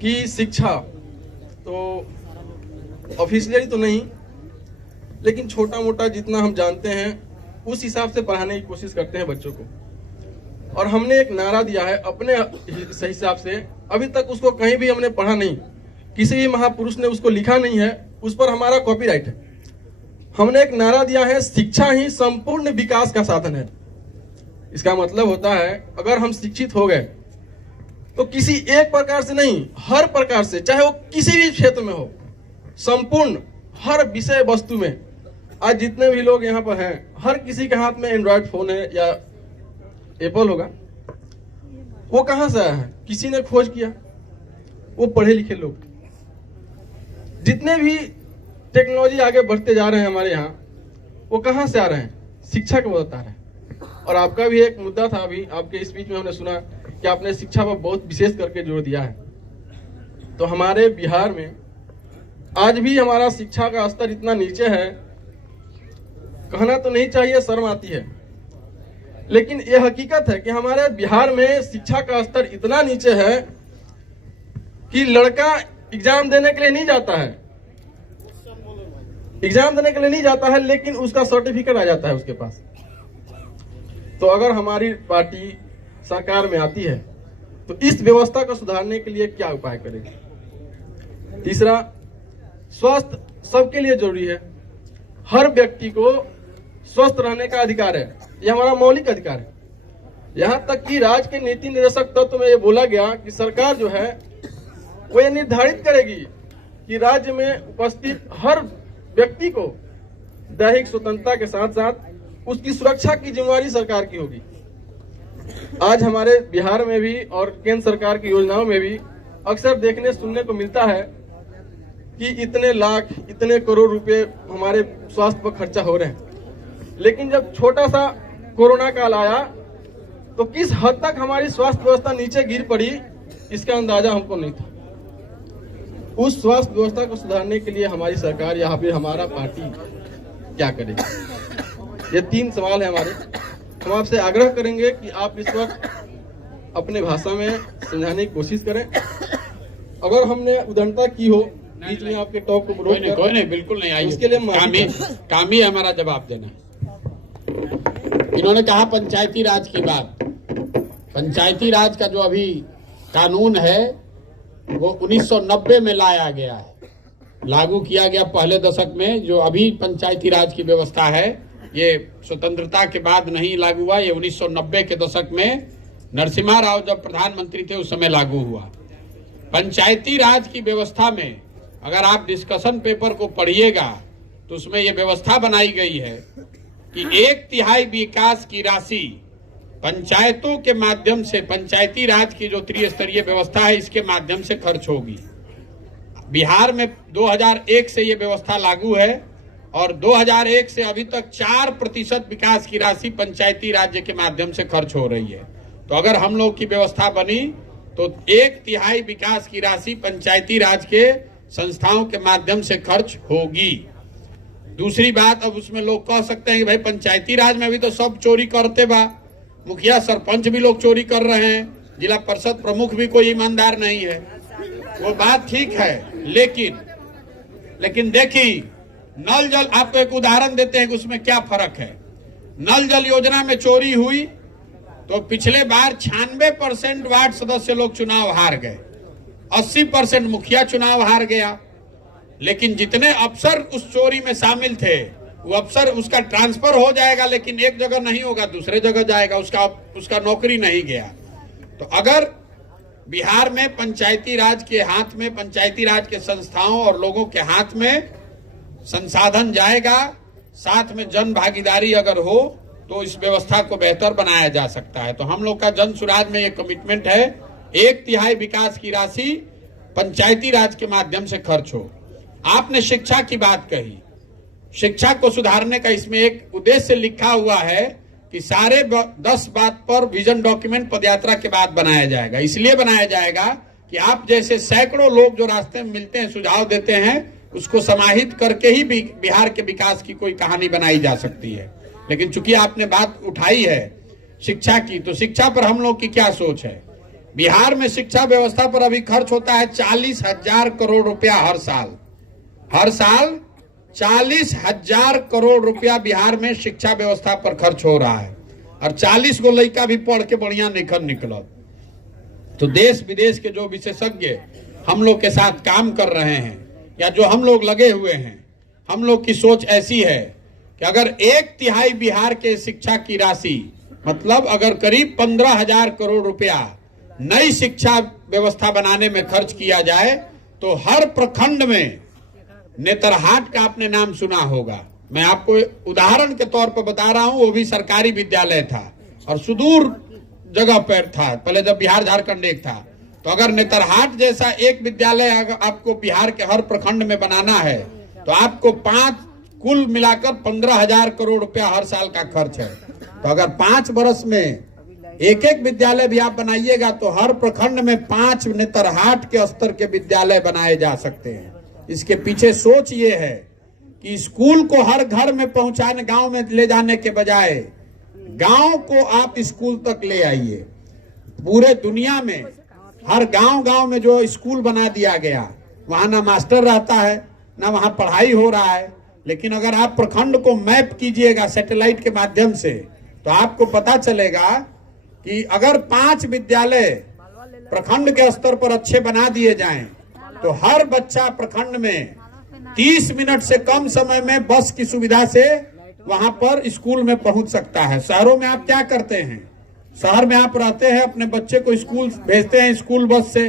कि शिक्षा तो ऑफिशियली तो नहीं, लेकिन छोटा मोटा जितना हम जानते हैं उस हिसाब से पढ़ाने की कोशिश करते हैं बच्चों को। और हमने एक नारा दिया है अपने हिसाब से, अभी तक उसको कहीं भी हमने पढ़ा नहीं, किसी भी महापुरुष ने उसको लिखा नहीं है, उस पर हमारा कॉपीराइट है। हमने एक नारा दिया है, शिक्षा ही संपूर्ण विकास का साधन है। इसका मतलब होता है अगर हम शिक्षित हो गए तो किसी एक प्रकार से नहीं, हर प्रकार से, चाहे वो किसी भी क्षेत्र में हो, संपूर्ण हर विषय वस्तु में। आज जितने भी लोग यहाँ पर हैं, हर किसी के हाथ में एंड्रॉयड फोन है या एप्पल होगा। वो कहां से आया है? किसी ने खोज किया, वो पढ़े लिखे लोग। जितने भी टेक्नोलॉजी आगे बढ़ते जा रहे हैं हमारे यहाँ, वो कहां से आ रहे हैं? शिक्षा के बदौलत आ रहे हैं। और आपका भी एक मुद्दा था, अभी आपके स्पीच में हमने सुना कि आपने शिक्षा पर बहुत विशेष करके जोर दिया है। तो हमारे बिहार में आज भी हमारा शिक्षा का स्तर इतना नीचे है, कहना तो नहीं चाहिए, शर्म आती है, लेकिन यह हकीकत है कि हमारे बिहार में शिक्षा का स्तर इतना नीचे है कि लड़का एग्जाम देने के लिए नहीं जाता है, लेकिन उसका सर्टिफिकेट आ जाता है उसके पास। तो अगर हमारी पार्टी सरकार में आती है तो इस व्यवस्था को सुधारने के लिए क्या उपाय करेगी? तीसरा, स्वास्थ्य सबके लिए जरूरी है। हर व्यक्ति को स्वस्थ रहने का अधिकार है, यह हमारा मौलिक अधिकार है। यहाँ तक कि राज्य के नीति निर्देशक तत्व में यह बोला गया कि सरकार जो है वो ये निर्धारित करेगी कि राज्य में उपस्थित हर व्यक्ति को दैहिक स्वतंत्रता के साथ साथ उसकी सुरक्षा की जिम्मेवारी सरकार की होगी। आज हमारे बिहार में भी और केंद्र सरकार की योजनाओं में भी अक्सर देखने सुनने को मिलता है कि इतने लाख इतने करोड़ रुपए हमारे स्वास्थ्य पर खर्चा हो रहे हैं, लेकिन जब छोटा सा कोरोना काल आया तो किस हद तक हमारी स्वास्थ्य व्यवस्था नीचे गिर पड़ी इसका अंदाजा हमको नहीं था। उस स्वास्थ्य व्यवस्था को सुधारने के लिए हमारी सरकार या फिर हमारा पार्टी क्या करेगी? ये 3 सवाल है हमारे। हम आपसे आग्रह करेंगे कि आप इस वक्त अपने भाषा में समझाने की कोशिश करें। अगर हमने उदंडता की हो बीच में आपके टॉक को कोई नहीं, बिल्कुल नहीं आई। उसके लिए काम ही हमारा जवाब देना। इन्होंने कहा पंचायती राज की बात। पंचायती राज का जो अभी कानून है वो 1990 में लाया गया है, लागू किया गया पहले दशक में। जो अभी पंचायती राज की व्यवस्था है ये स्वतंत्रता के बाद नहीं लागू हुआ, ये 1990 के दशक में नरसिम्हा राव जब प्रधानमंत्री थे उस समय लागू हुआ। पंचायती राज की व्यवस्था में अगर आप डिस्कशन पेपर को पढ़िएगा तो उसमें ये व्यवस्था बनाई गई है कि 1/3 विकास की राशि पंचायतों के माध्यम से, पंचायती राज की जो त्रिस्तरीय व्यवस्था है इसके माध्यम से खर्च होगी। बिहार में 2001 से ये व्यवस्था लागू है और 2001 से अभी तक 4% विकास की राशि पंचायती राज्य के माध्यम से खर्च हो रही है। तो अगर हम लोग की व्यवस्था बनी तो 1/3 विकास की राशि पंचायती राज के संस्थाओं के माध्यम से खर्च होगी। दूसरी बात, अब उसमें लोग कह सकते हैं कि भाई पंचायती राज में भी तो सब चोरी करते बा, मुखिया सरपंच भी लोग चोरी कर रहे हैं, जिला परिषद प्रमुख भी कोई ईमानदार नहीं है। वो बात ठीक है, लेकिन देखिए नल जल, आपको एक उदाहरण देते हैं कि उसमें क्या फर्क है। नल जल योजना में चोरी हुई तो पिछले बार 96% वार्ड सदस्य लोग चुनाव हार गए, 80% मुखिया चुनाव हार गया। लेकिन जितने अफसर उस चोरी में शामिल थे वो अफसर, उसका ट्रांसफर हो जाएगा लेकिन एक जगह नहीं होगा, दूसरे जगह जाएगा, उसका नौकरी नहीं गया। तो अगर बिहार में पंचायती राज के हाथ में, पंचायती राज के संस्थाओं और लोगों के हाथ में संसाधन जाएगा, साथ में जन भागीदारी अगर हो तो इस व्यवस्था को बेहतर बनाया जा सकता है। तो हम लोग का जन सुराज में ये कमिटमेंट है 1/3 विकास की राशि पंचायती राज के माध्यम से खर्च हो। आपने शिक्षा की बात कही, शिक्षा को सुधारने का इसमें एक उद्देश्य लिखा हुआ है कि सारे 10 बात पर विजन डॉक्यूमेंट पदयात्रा के बाद बनाया जाएगा। इसलिए बनाया जाएगा कि आप जैसे सैकड़ों लोग जो रास्ते में मिलते हैं, सुझाव देते हैं, उसको समाहित करके ही बिहार के विकास की कोई कहानी बनाई जा सकती है। लेकिन चूंकि आपने बात उठाई है शिक्षा की, तो शिक्षा पर हम लोग की क्या सोच है। बिहार में शिक्षा व्यवस्था पर अभी खर्च होता है 40,000 करोड़ रुपया हर साल। 40,000 करोड़ रुपया बिहार में शिक्षा व्यवस्था पर खर्च हो रहा है और 40 गो लड़का भी पढ़ के बढ़िया निकल। तो देश विदेश के जो विशेषज्ञ हम लोग के साथ काम कर रहे हैं या जो हम लोग लगे हुए हैं, हम लोग की सोच ऐसी है कि अगर 1/3 बिहार के शिक्षा की राशि, मतलब अगर करीब 15,000 करोड़ रुपया नई शिक्षा व्यवस्था बनाने में खर्च किया जाए तो हर प्रखंड में, नेतरहाट का आपने नाम सुना होगा, मैं आपको उदाहरण के तौर पर बता रहा हूं, वो भी सरकारी विद्यालय था और सुदूर जगह पर था पहले जब बिहार झारखंड एक था। तो अगर नेतरहाट जैसा एक विद्यालय आपको बिहार के हर प्रखंड में बनाना है तो आपको कुल मिलाकर 15,000 करोड़ रुपया हर साल का खर्च है। तो अगर 5 वर्ष में एक विद्यालय भी आप बनाइएगा तो हर प्रखंड में 5 नेतरहाट के स्तर के विद्यालय बनाए जा सकते हैं। इसके पीछे सोच ये है कि स्कूल को हर घर में पहुंचाने, गांव में ले जाने के बजाय गांव को आप स्कूल तक ले आइए। पूरे दुनिया में हर गांव में जो स्कूल बना दिया गया, वहां ना मास्टर रहता है ना वहां पढ़ाई हो रहा है। लेकिन अगर आप प्रखंड को मैप कीजिएगा सैटेलाइट के माध्यम से तो आपको पता चलेगा कि अगर 5 विद्यालय प्रखंड के स्तर पर अच्छे बना दिए जाएं तो हर बच्चा प्रखंड में 30 मिनट से कम समय में बस की सुविधा से वहां पर स्कूल में पहुंच सकता है। शहरों में आप क्या करते हैं, शहर में आप रहते हैं, अपने बच्चे को स्कूल भेजते हैं स्कूल बस से,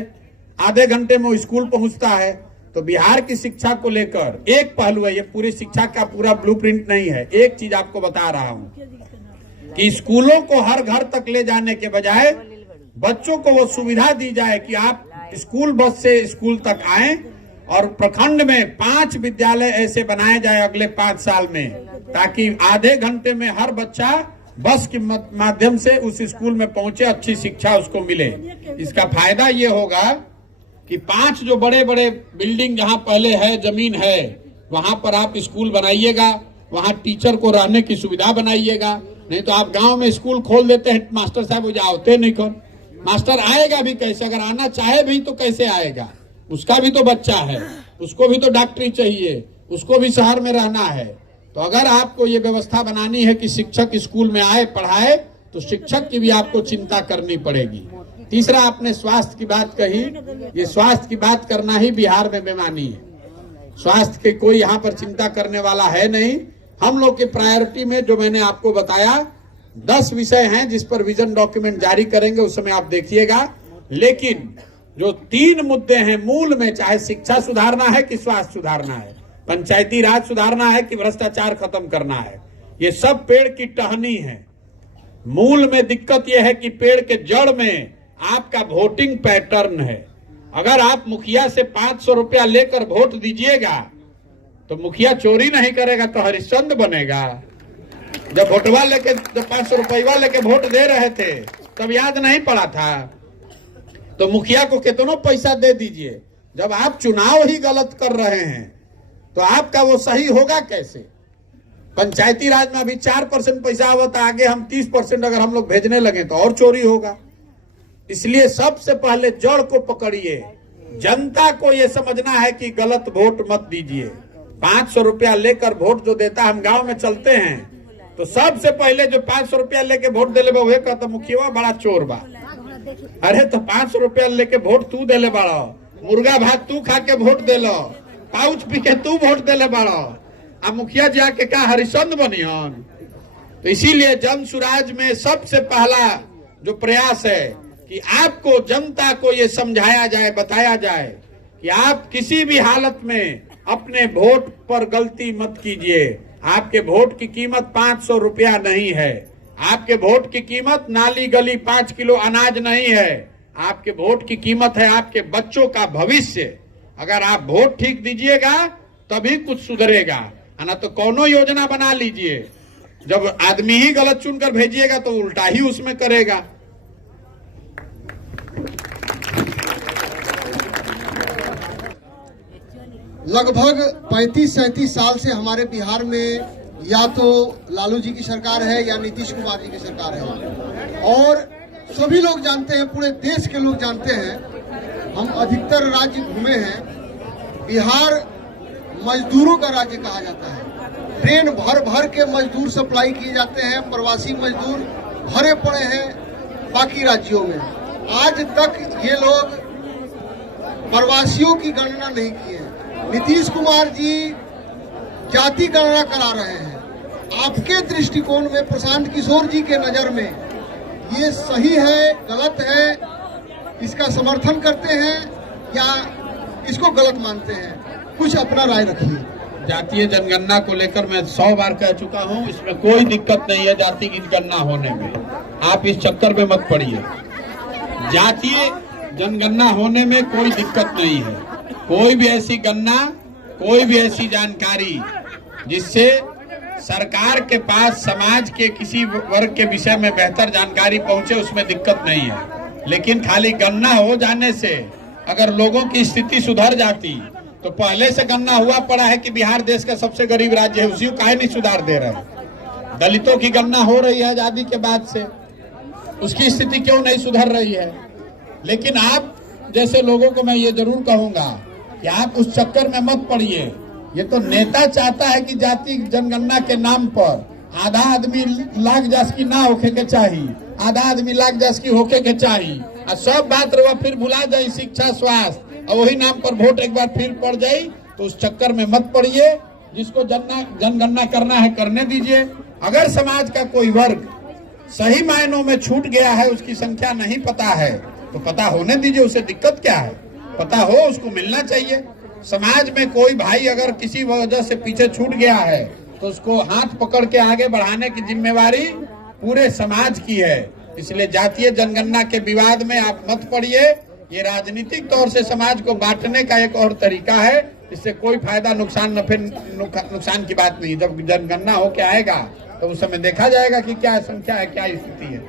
आधे घंटे में वो स्कूल पहुंचता है। तो बिहार की शिक्षा को लेकर एक पहलू है, ये पूरी शिक्षा का पूरा ब्लूप्रिंट नहीं है। एक चीज आपको बता रहा हूं कि स्कूलों को हर घर तक ले जाने के बजाय बच्चों को वो सुविधा दी जाए कि आप स्कूल बस से स्कूल तक आएं, और प्रखंड में 5 विद्यालय ऐसे बनाए जाए अगले 5 साल में, ताकि आधे घंटे में हर बच्चा बस के माध्यम से उस स्कूल में पहुंचे, अच्छी शिक्षा उसको मिले। इसका फायदा ये होगा कि 5 जो बड़े बड़े बिल्डिंग जहां पहले है जमीन है, वहां पर आप स्कूल बनाइएगा, वहां टीचर को रहने की सुविधा बनाइएगा। नहीं तो आप गांव में स्कूल खोल देते हैं, मास्टर साहब वो जाते नहीं कौन, मास्टर आएगा भी कैसे? अगर आना चाहे भी तो कैसे आएगा? उसका भी तो बच्चा है, उसको भी तो डॉक्टरी चाहिए, उसको भी शहर में रहना है। तो अगर आपको ये व्यवस्था बनानी है कि शिक्षक स्कूल में आए पढ़ाए, तो शिक्षक की भी आपको चिंता करनी पड़ेगी। तीसरा, आपने स्वास्थ्य की बात कही। ये स्वास्थ्य की बात करना ही बिहार में बेईमानी है। स्वास्थ्य के कोई यहाँ पर चिंता करने वाला है नहीं। हम लोग के प्रायोरिटी में जो मैंने आपको बताया 10 विषय हैं जिस पर विजन डॉक्यूमेंट जारी करेंगे, उस समय आप देखिएगा। लेकिन जो 3 मुद्दे हैं मूल में, चाहे शिक्षा सुधारना है कि स्वास्थ्य सुधारना है, पंचायती राज सुधारना है कि भ्रष्टाचार खत्म करना है, ये सब पेड़ की टहनी है। मूल में दिक्कत यह है कि पेड़ के जड़ में आपका वोटिंग पैटर्न है। अगर आप मुखिया से 500 रुपया लेकर वोट दीजिएगा तो मुखिया चोरी नहीं करेगा तो हरिश्चंद्र बनेगा। जब 500 रुपया लेके वोट दे रहे थे तब याद नहीं पड़ा था? तो मुखिया को कितनों पैसा दे दीजिए, जब आप चुनाव ही गलत कर रहे हैं तो आपका वो सही होगा कैसे? पंचायती राज में अभी 4% पैसा आवता, आगे हम 30% अगर हम लोग भेजने लगे तो और चोरी होगा। इसलिए सबसे पहले जड़ को पकड़िए। जनता को यह समझना है कि गलत वोट मत दीजिए। 500 रुपया लेकर वोट जो देता, हम गांव में चलते हैं तो सबसे पहले जो 500 रुपया लेके वोट दे ले वह कहता मुखिया बड़ा चोर बा। अरे तो 500 रुपया लेके वोट तू दे ले बाड़ा, मुर्गा भात तू खा के वोट दे लो, पाउच पी के तू वोट दे ले बाड़ा, अब मुखिया जी आके क्या हरिश्चंद्र बनियन? तो इसीलिए जन सुराज में सबसे पहला जो प्रयास है कि आपको जनता को ये समझाया जाए, बताया जाए कि आप किसी भी हालत में अपने वोट पर गलती मत कीजिए। आपके वोट की कीमत 500 रुपया नहीं है। आपके वोट की कीमत नाली गली 5 किलो अनाज नहीं है। आपके वोट की कीमत है आपके बच्चों का भविष्य। अगर आप वोट ठीक दीजिएगा तभी कुछ सुधरेगा, ना तो कोनो योजना बना लीजिए, जब आदमी ही गलत चुनकर भेजिएगा तो उल्टा ही उसमें करेगा। लगभग 35-37 साल से हमारे बिहार में या तो लालू जी की सरकार है या नीतीश कुमार जी की सरकार है, और सभी लोग जानते हैं, पूरे देश के लोग जानते हैं, हम अधिकतर राज्य घूमे हैं, बिहार मजदूरों का राज्य कहा जाता है। ट्रेन भर भर के मजदूर सप्लाई किए जाते हैं, प्रवासी मजदूर भरे पड़े हैं बाकी राज्यों में। आज तक ये लोग प्रवासियों की गणना नहीं की है। नीतीश कुमार जी जाति गणना करा रहे हैं। आपके दृष्टिकोण में, प्रशांत किशोर जी के नजर में ये सही है, गलत है? इसका समर्थन करते हैं या इसको गलत मानते हैं? कुछ अपना राय रखिए। जातीय जनगणना को लेकर मैं 100 बार कह चुका हूं, इसमें कोई दिक्कत नहीं है जाति की गणना होने में। आप इस चक्कर में मत पड़िए। जातीय जनगणना होने में कोई दिक्कत नहीं है। कोई भी ऐसी गणना, कोई भी ऐसी जानकारी जिससे सरकार के पास समाज के किसी वर्ग के विषय में बेहतर जानकारी पहुंचे, उसमें दिक्कत नहीं है। लेकिन खाली गणना हो जाने से अगर लोगों की स्थिति सुधर जाती, तो पहले से गणना हुआ पड़ा है कि बिहार देश का सबसे गरीब राज्य है, उसी को काहे नहीं सुधार दे रहे? दलितों की गणना हो रही है आजादी के बाद से, उसकी स्थिति क्यों नहीं सुधर रही है? लेकिन आप जैसे लोगों को मैं ये जरूर कहूंगा कि आप उस चक्कर में मत पड़िए। ये तो नेता चाहता है कि जाति जनगणना के नाम पर आधा आदमी लाख जास की ना होके के चाहिए, आधा आदमी लाख जास की होके के चाहिए, और सब बात रवा फिर भुला जाए शिक्षा स्वास्थ्य, और वही नाम पर वोट एक बार फिर पड़ जाए, तो उस चक्कर में मत पड़िए। जिसको जनगणना करना है करने दीजिए। अगर समाज का कोई वर्ग सही मायनों में छूट गया है, उसकी संख्या नहीं पता है, तो पता होने दीजिए, उसे दिक्कत क्या है? पता हो, उसको मिलना चाहिए। समाज में कोई भाई अगर किसी वजह से पीछे छूट गया है तो उसको हाथ पकड़ के आगे बढ़ाने की जिम्मेवारी पूरे समाज की है। इसलिए जातीय जनगणना के विवाद में आप मत पड़िए। ये राजनीतिक तौर से समाज को बांटने का एक और तरीका है। इससे कोई फायदा नुकसान की बात नहीं। जब जनगणना होके आएगा तो उस समय देखा जाएगा कि क्या संख्या है, क्या स्थिति है।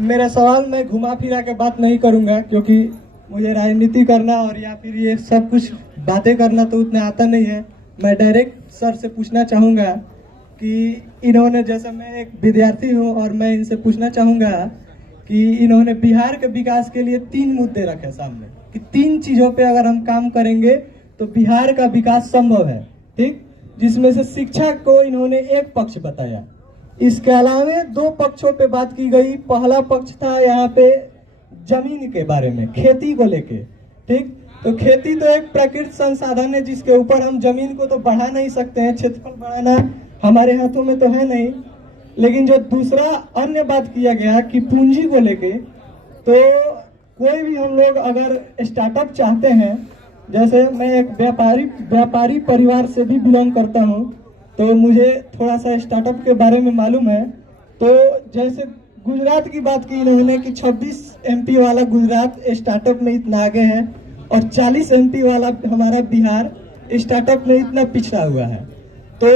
मेरा सवाल मैं घुमा फिरा के बात नहीं करूंगा, क्योंकि मुझे राजनीति करना और या फिर ये सब कुछ बातें करना तो उतना आता नहीं है। मैं डायरेक्ट सर से पूछना चाहूँगा कि इन्होंने, जैसे मैं एक विद्यार्थी हूँ और मैं इनसे पूछना चाहूँगा कि इन्होंने बिहार के विकास के लिए 3 मुद्दे रखे सामने कि 3 चीज़ों पे अगर हम काम करेंगे तो बिहार का विकास संभव है, ठीक। जिसमें से शिक्षा को इन्होंने एक पक्ष बताया। इसके अलावा 2 पक्षों पे बात की गई। पहला पक्ष था यहाँ पे जमीन के बारे में, खेती को लेके, ठीक। तो खेती तो एक प्राकृतिक संसाधन है जिसके ऊपर हम जमीन को तो बढ़ा नहीं सकते हैं, क्षेत्रफल बढ़ाना हमारे हाथों में तो है नहीं। लेकिन जो दूसरा अन्य बात किया गया कि पूंजी को लेके, तो कोई भी हम लोग अगर स्टार्टअप चाहते हैं, जैसे मैं एक व्यापारी परिवार से भी बिलोंग करता हूं, तो मुझे थोड़ा सा स्टार्टअप के बारे में मालूम है। तो जैसे गुजरात की बात की इन्होंने कि 26 MP वाला गुजरात स्टार्टअप में इतना आगे है और 40 MP वाला हमारा बिहार स्टार्टअप में इतना पिछड़ा हुआ है। तो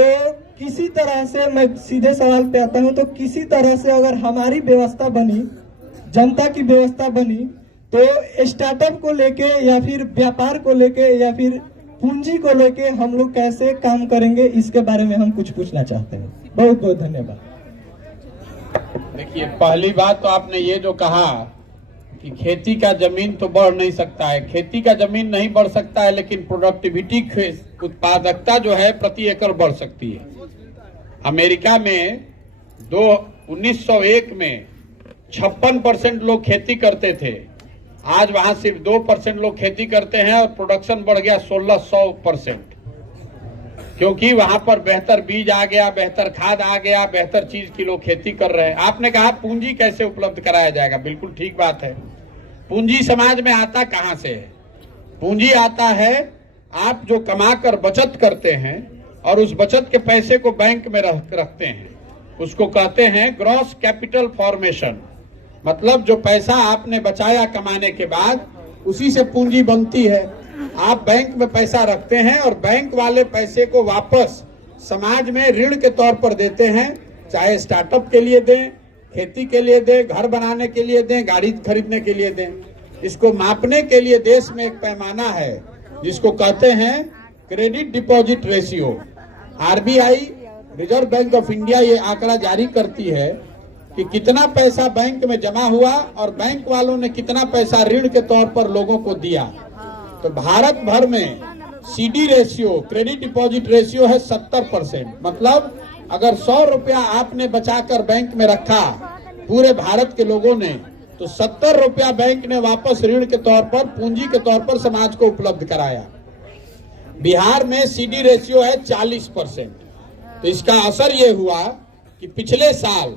किसी तरह से, मैं सीधे सवाल पे आता हूं, तो किसी तरह से अगर हमारी व्यवस्था बनी, जनता की व्यवस्था बनी, तो स्टार्टअप को लेके या फिर व्यापार को लेके या फिर पूंजी को लेके हम लोग कैसे काम करेंगे, इसके बारे में हम कुछ पूछना चाहते हैं। बहुत बहुत धन्यवाद। देखिए, पहली बात तो आपने ये जो कहा कि खेती का जमीन तो बढ़ नहीं सकता है। खेती का जमीन नहीं बढ़ सकता है, लेकिन प्रोडक्टिविटी, उत्पादकता जो है प्रति एकड़ बढ़ सकती है। अमेरिका में 1901 में 56% लोग खेती करते थे। आज वहां सिर्फ 2% लोग खेती करते हैं और प्रोडक्शन बढ़ गया 1600%, क्योंकि वहां पर बेहतर बीज आ गया, बेहतर खाद आ गया, बेहतर चीज की लोग खेती कर रहे हैं। आपने कहा पूंजी कैसे उपलब्ध कराया जाएगा, बिल्कुल ठीक बात है। पूंजी समाज में आता कहां से है? पूंजी आता है आप जो कमाकर बचत करते हैं और उस बचत के पैसे को बैंक में रखते हैं, उसको कहते हैं ग्रॉस कैपिटल फॉर्मेशन। मतलब जो पैसा आपने बचाया कमाने के बाद, उसी से पूंजी बनती है। आप बैंक में पैसा रखते हैं और बैंक वाले पैसे को वापस समाज में ऋण के तौर पर देते हैं, चाहे स्टार्टअप के लिए दें, खेती के लिए दें, घर बनाने के लिए दें, गाड़ी खरीदने के लिए दें। इसको मापने के लिए देश में एक पैमाना है जिसको कहते हैं credit deposit ratio. RBI, reserve bank of India, ये आंकड़ा जारी करती है कि कितना पैसा बैंक में जमा हुआ और बैंक वालों ने कितना पैसा ऋण के तौर पर लोगों को दिया। तो भारत भर में CD ratio, credit deposit ratio है 70%। मतलब अगर 100 रुपया आपने बचाकर बैंक में रखा पूरे भारत के लोगों ने, तो 70 रुपया बैंक ने वापस ऋण के तौर पर, पूंजी के तौर पर समाज को उपलब्ध कराया। बिहार में CD रेशियो है 40%। तो इसका असर ये हुआ कि पिछले साल,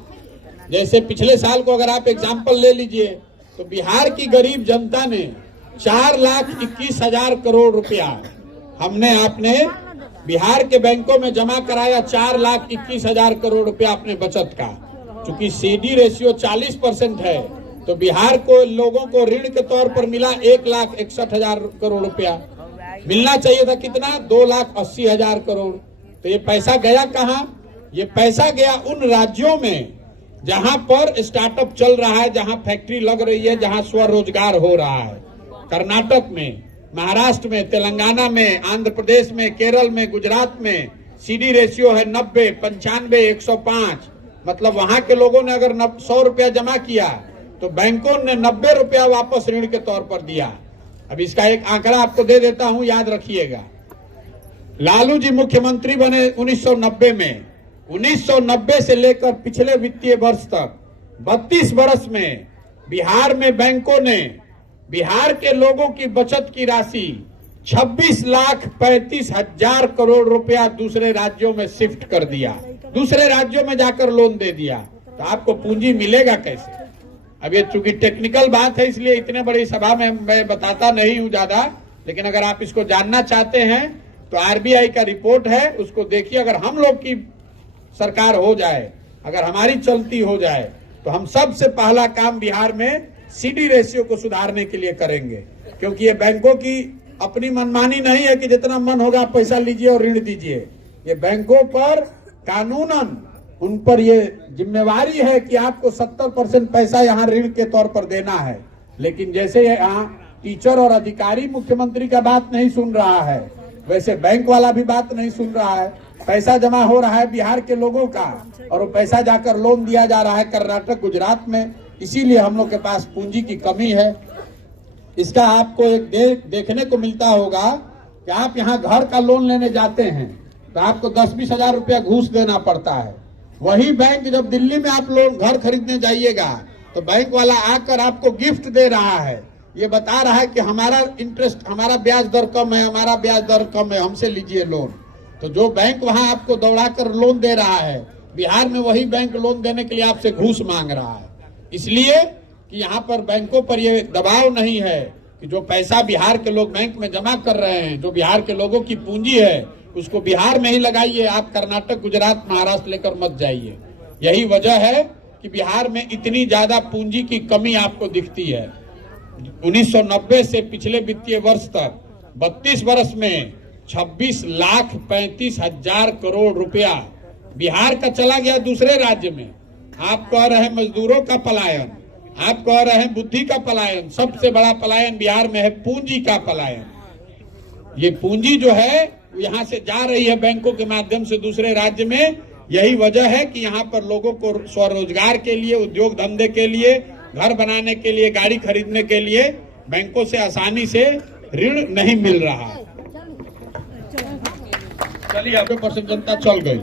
जैसे पिछले साल को अगर आप एग्जाम्पल ले लीजिए, तो बिहार की गरीब जनता ने 4,21,000 करोड़ रुपया हमने आपने बिहार के बैंकों में जमा कराया। 4,21,000 करोड़ रुपया अपने बचत का। चूंकि CD रेशियो 40% है, तो बिहार को लोगों को ऋण के तौर पर मिला 1,61,000 करोड़ रुपया। मिलना चाहिए था कितना? 2,80,000 करोड़। तो ये पैसा गया कहाँ? ये पैसा गया उन राज्यों में जहां पर स्टार्टअप चल रहा है, जहां फैक्ट्री लग रही है, जहां स्वरोजगार हो रहा है। कर्नाटक में, महाराष्ट्र में, तेलंगाना में, आंध्र प्रदेश में, केरल में, गुजरात में CD रेशियो है 90, 95, 105। मतलब वहां के लोगों ने अगर 100 रुपया जमा किया तो बैंकों ने 90 रुपया वापस ऋण के तौर पर दिया। अब इसका एक आंकड़ा आपको दे देता हूं, याद रखिएगा। लालू जी मुख्यमंत्री बने 1990 में। 1990 से लेकर पिछले वित्तीय वर्ष तक 32 वर्ष में बिहार में बैंकों ने बिहार के लोगों की बचत की राशि 26,35,000 करोड़ रुपया दूसरे राज्यों में शिफ्ट कर दिया, दूसरे राज्यों में जाकर लोन दे दिया। तो आपको पूंजी मिलेगा कैसे? अब ये चूंकि टेक्निकल बात है, इसलिए इतने बड़ी सभा में मैं बताता नहीं हूं ज्यादा, लेकिन अगर आप इसको जानना चाहते हैं तो RBI का रिपोर्ट है, उसको देखिए। अगर हम लोग की सरकार हो जाए, अगर हमारी चलती हो जाए, तो हम सबसे पहला काम बिहार में सीडी रेशियो को सुधारने के लिए करेंगे। क्योंकि ये बैंकों की अपनी मनमानी नहीं है कि जितना मन होगा आप पैसा लीजिए और ऋण दीजिए। ये बैंकों पर कानूनन उन पर ये जिम्मेवारी है कि आपको 70% पैसा यहाँ ऋण के तौर पर देना है। लेकिन जैसे यहाँ टीचर और अधिकारी मुख्यमंत्री का बात नहीं सुन रहा है, वैसे बैंक वाला भी बात नहीं सुन रहा है। पैसा जमा हो रहा है बिहार के लोगों का और वो पैसा जाकर लोन दिया जा रहा है कर्नाटक, गुजरात में। इसीलिए हम लोग के पास पूंजी की कमी है। इसका आपको एक देखने को मिलता होगा कि आप यहाँ घर का लोन लेने जाते हैं तो आपको 10-20 हजार रुपया घूस देना पड़ता है। वही बैंक जब दिल्ली में आप लोन घर खरीदने जाइएगा तो बैंक वाला आकर आपको गिफ्ट दे रहा है, ये बता रहा है कि हमारा इंटरेस्ट, हमारा ब्याज दर कम है, हमारा ब्याज दर कम है, हमसे लीजिए लोन। तो जो बैंक वहां आपको दौड़ाकर लोन दे रहा है, बिहार में वही बैंक लोन देने के लिए आपसे घूस मांग रहा है। इसलिए कि यहाँ पर बैंकों पर ये दबाव नहीं है कि जो पैसा बिहार के लोग बैंक में जमा कर रहे हैं, जो बिहार के लोगों की पूंजी है, उसको बिहार में ही लगाइए, आप कर्नाटक, गुजरात, महाराष्ट्र लेकर मत जाइए। यही वजह है कि बिहार में इतनी ज्यादा पूंजी की कमी आपको दिखती है। 1990 से पिछले वित्तीय वर्ष तक 32 वर्ष में 26,35,000 करोड़ रुपया बिहार का चला गया दूसरे राज्य में। आप कह रहे हैं मजदूरों का पलायन, आप कह रहे हैं बुद्धि का पलायन। सबसे बड़ा पलायन बिहार में है पूंजी का पलायन। ये पूंजी जो है यहाँ से जा रही है बैंकों के माध्यम से दूसरे राज्य में। यही वजह है कि यहाँ पर लोगों को स्वरोजगार के लिए, उद्योग धंधे के लिए, घर बनाने के लिए, गाड़ी खरीदने के लिए बैंकों से आसानी से ऋण नहीं मिल रहा। चलिए 90% जनता चल गई।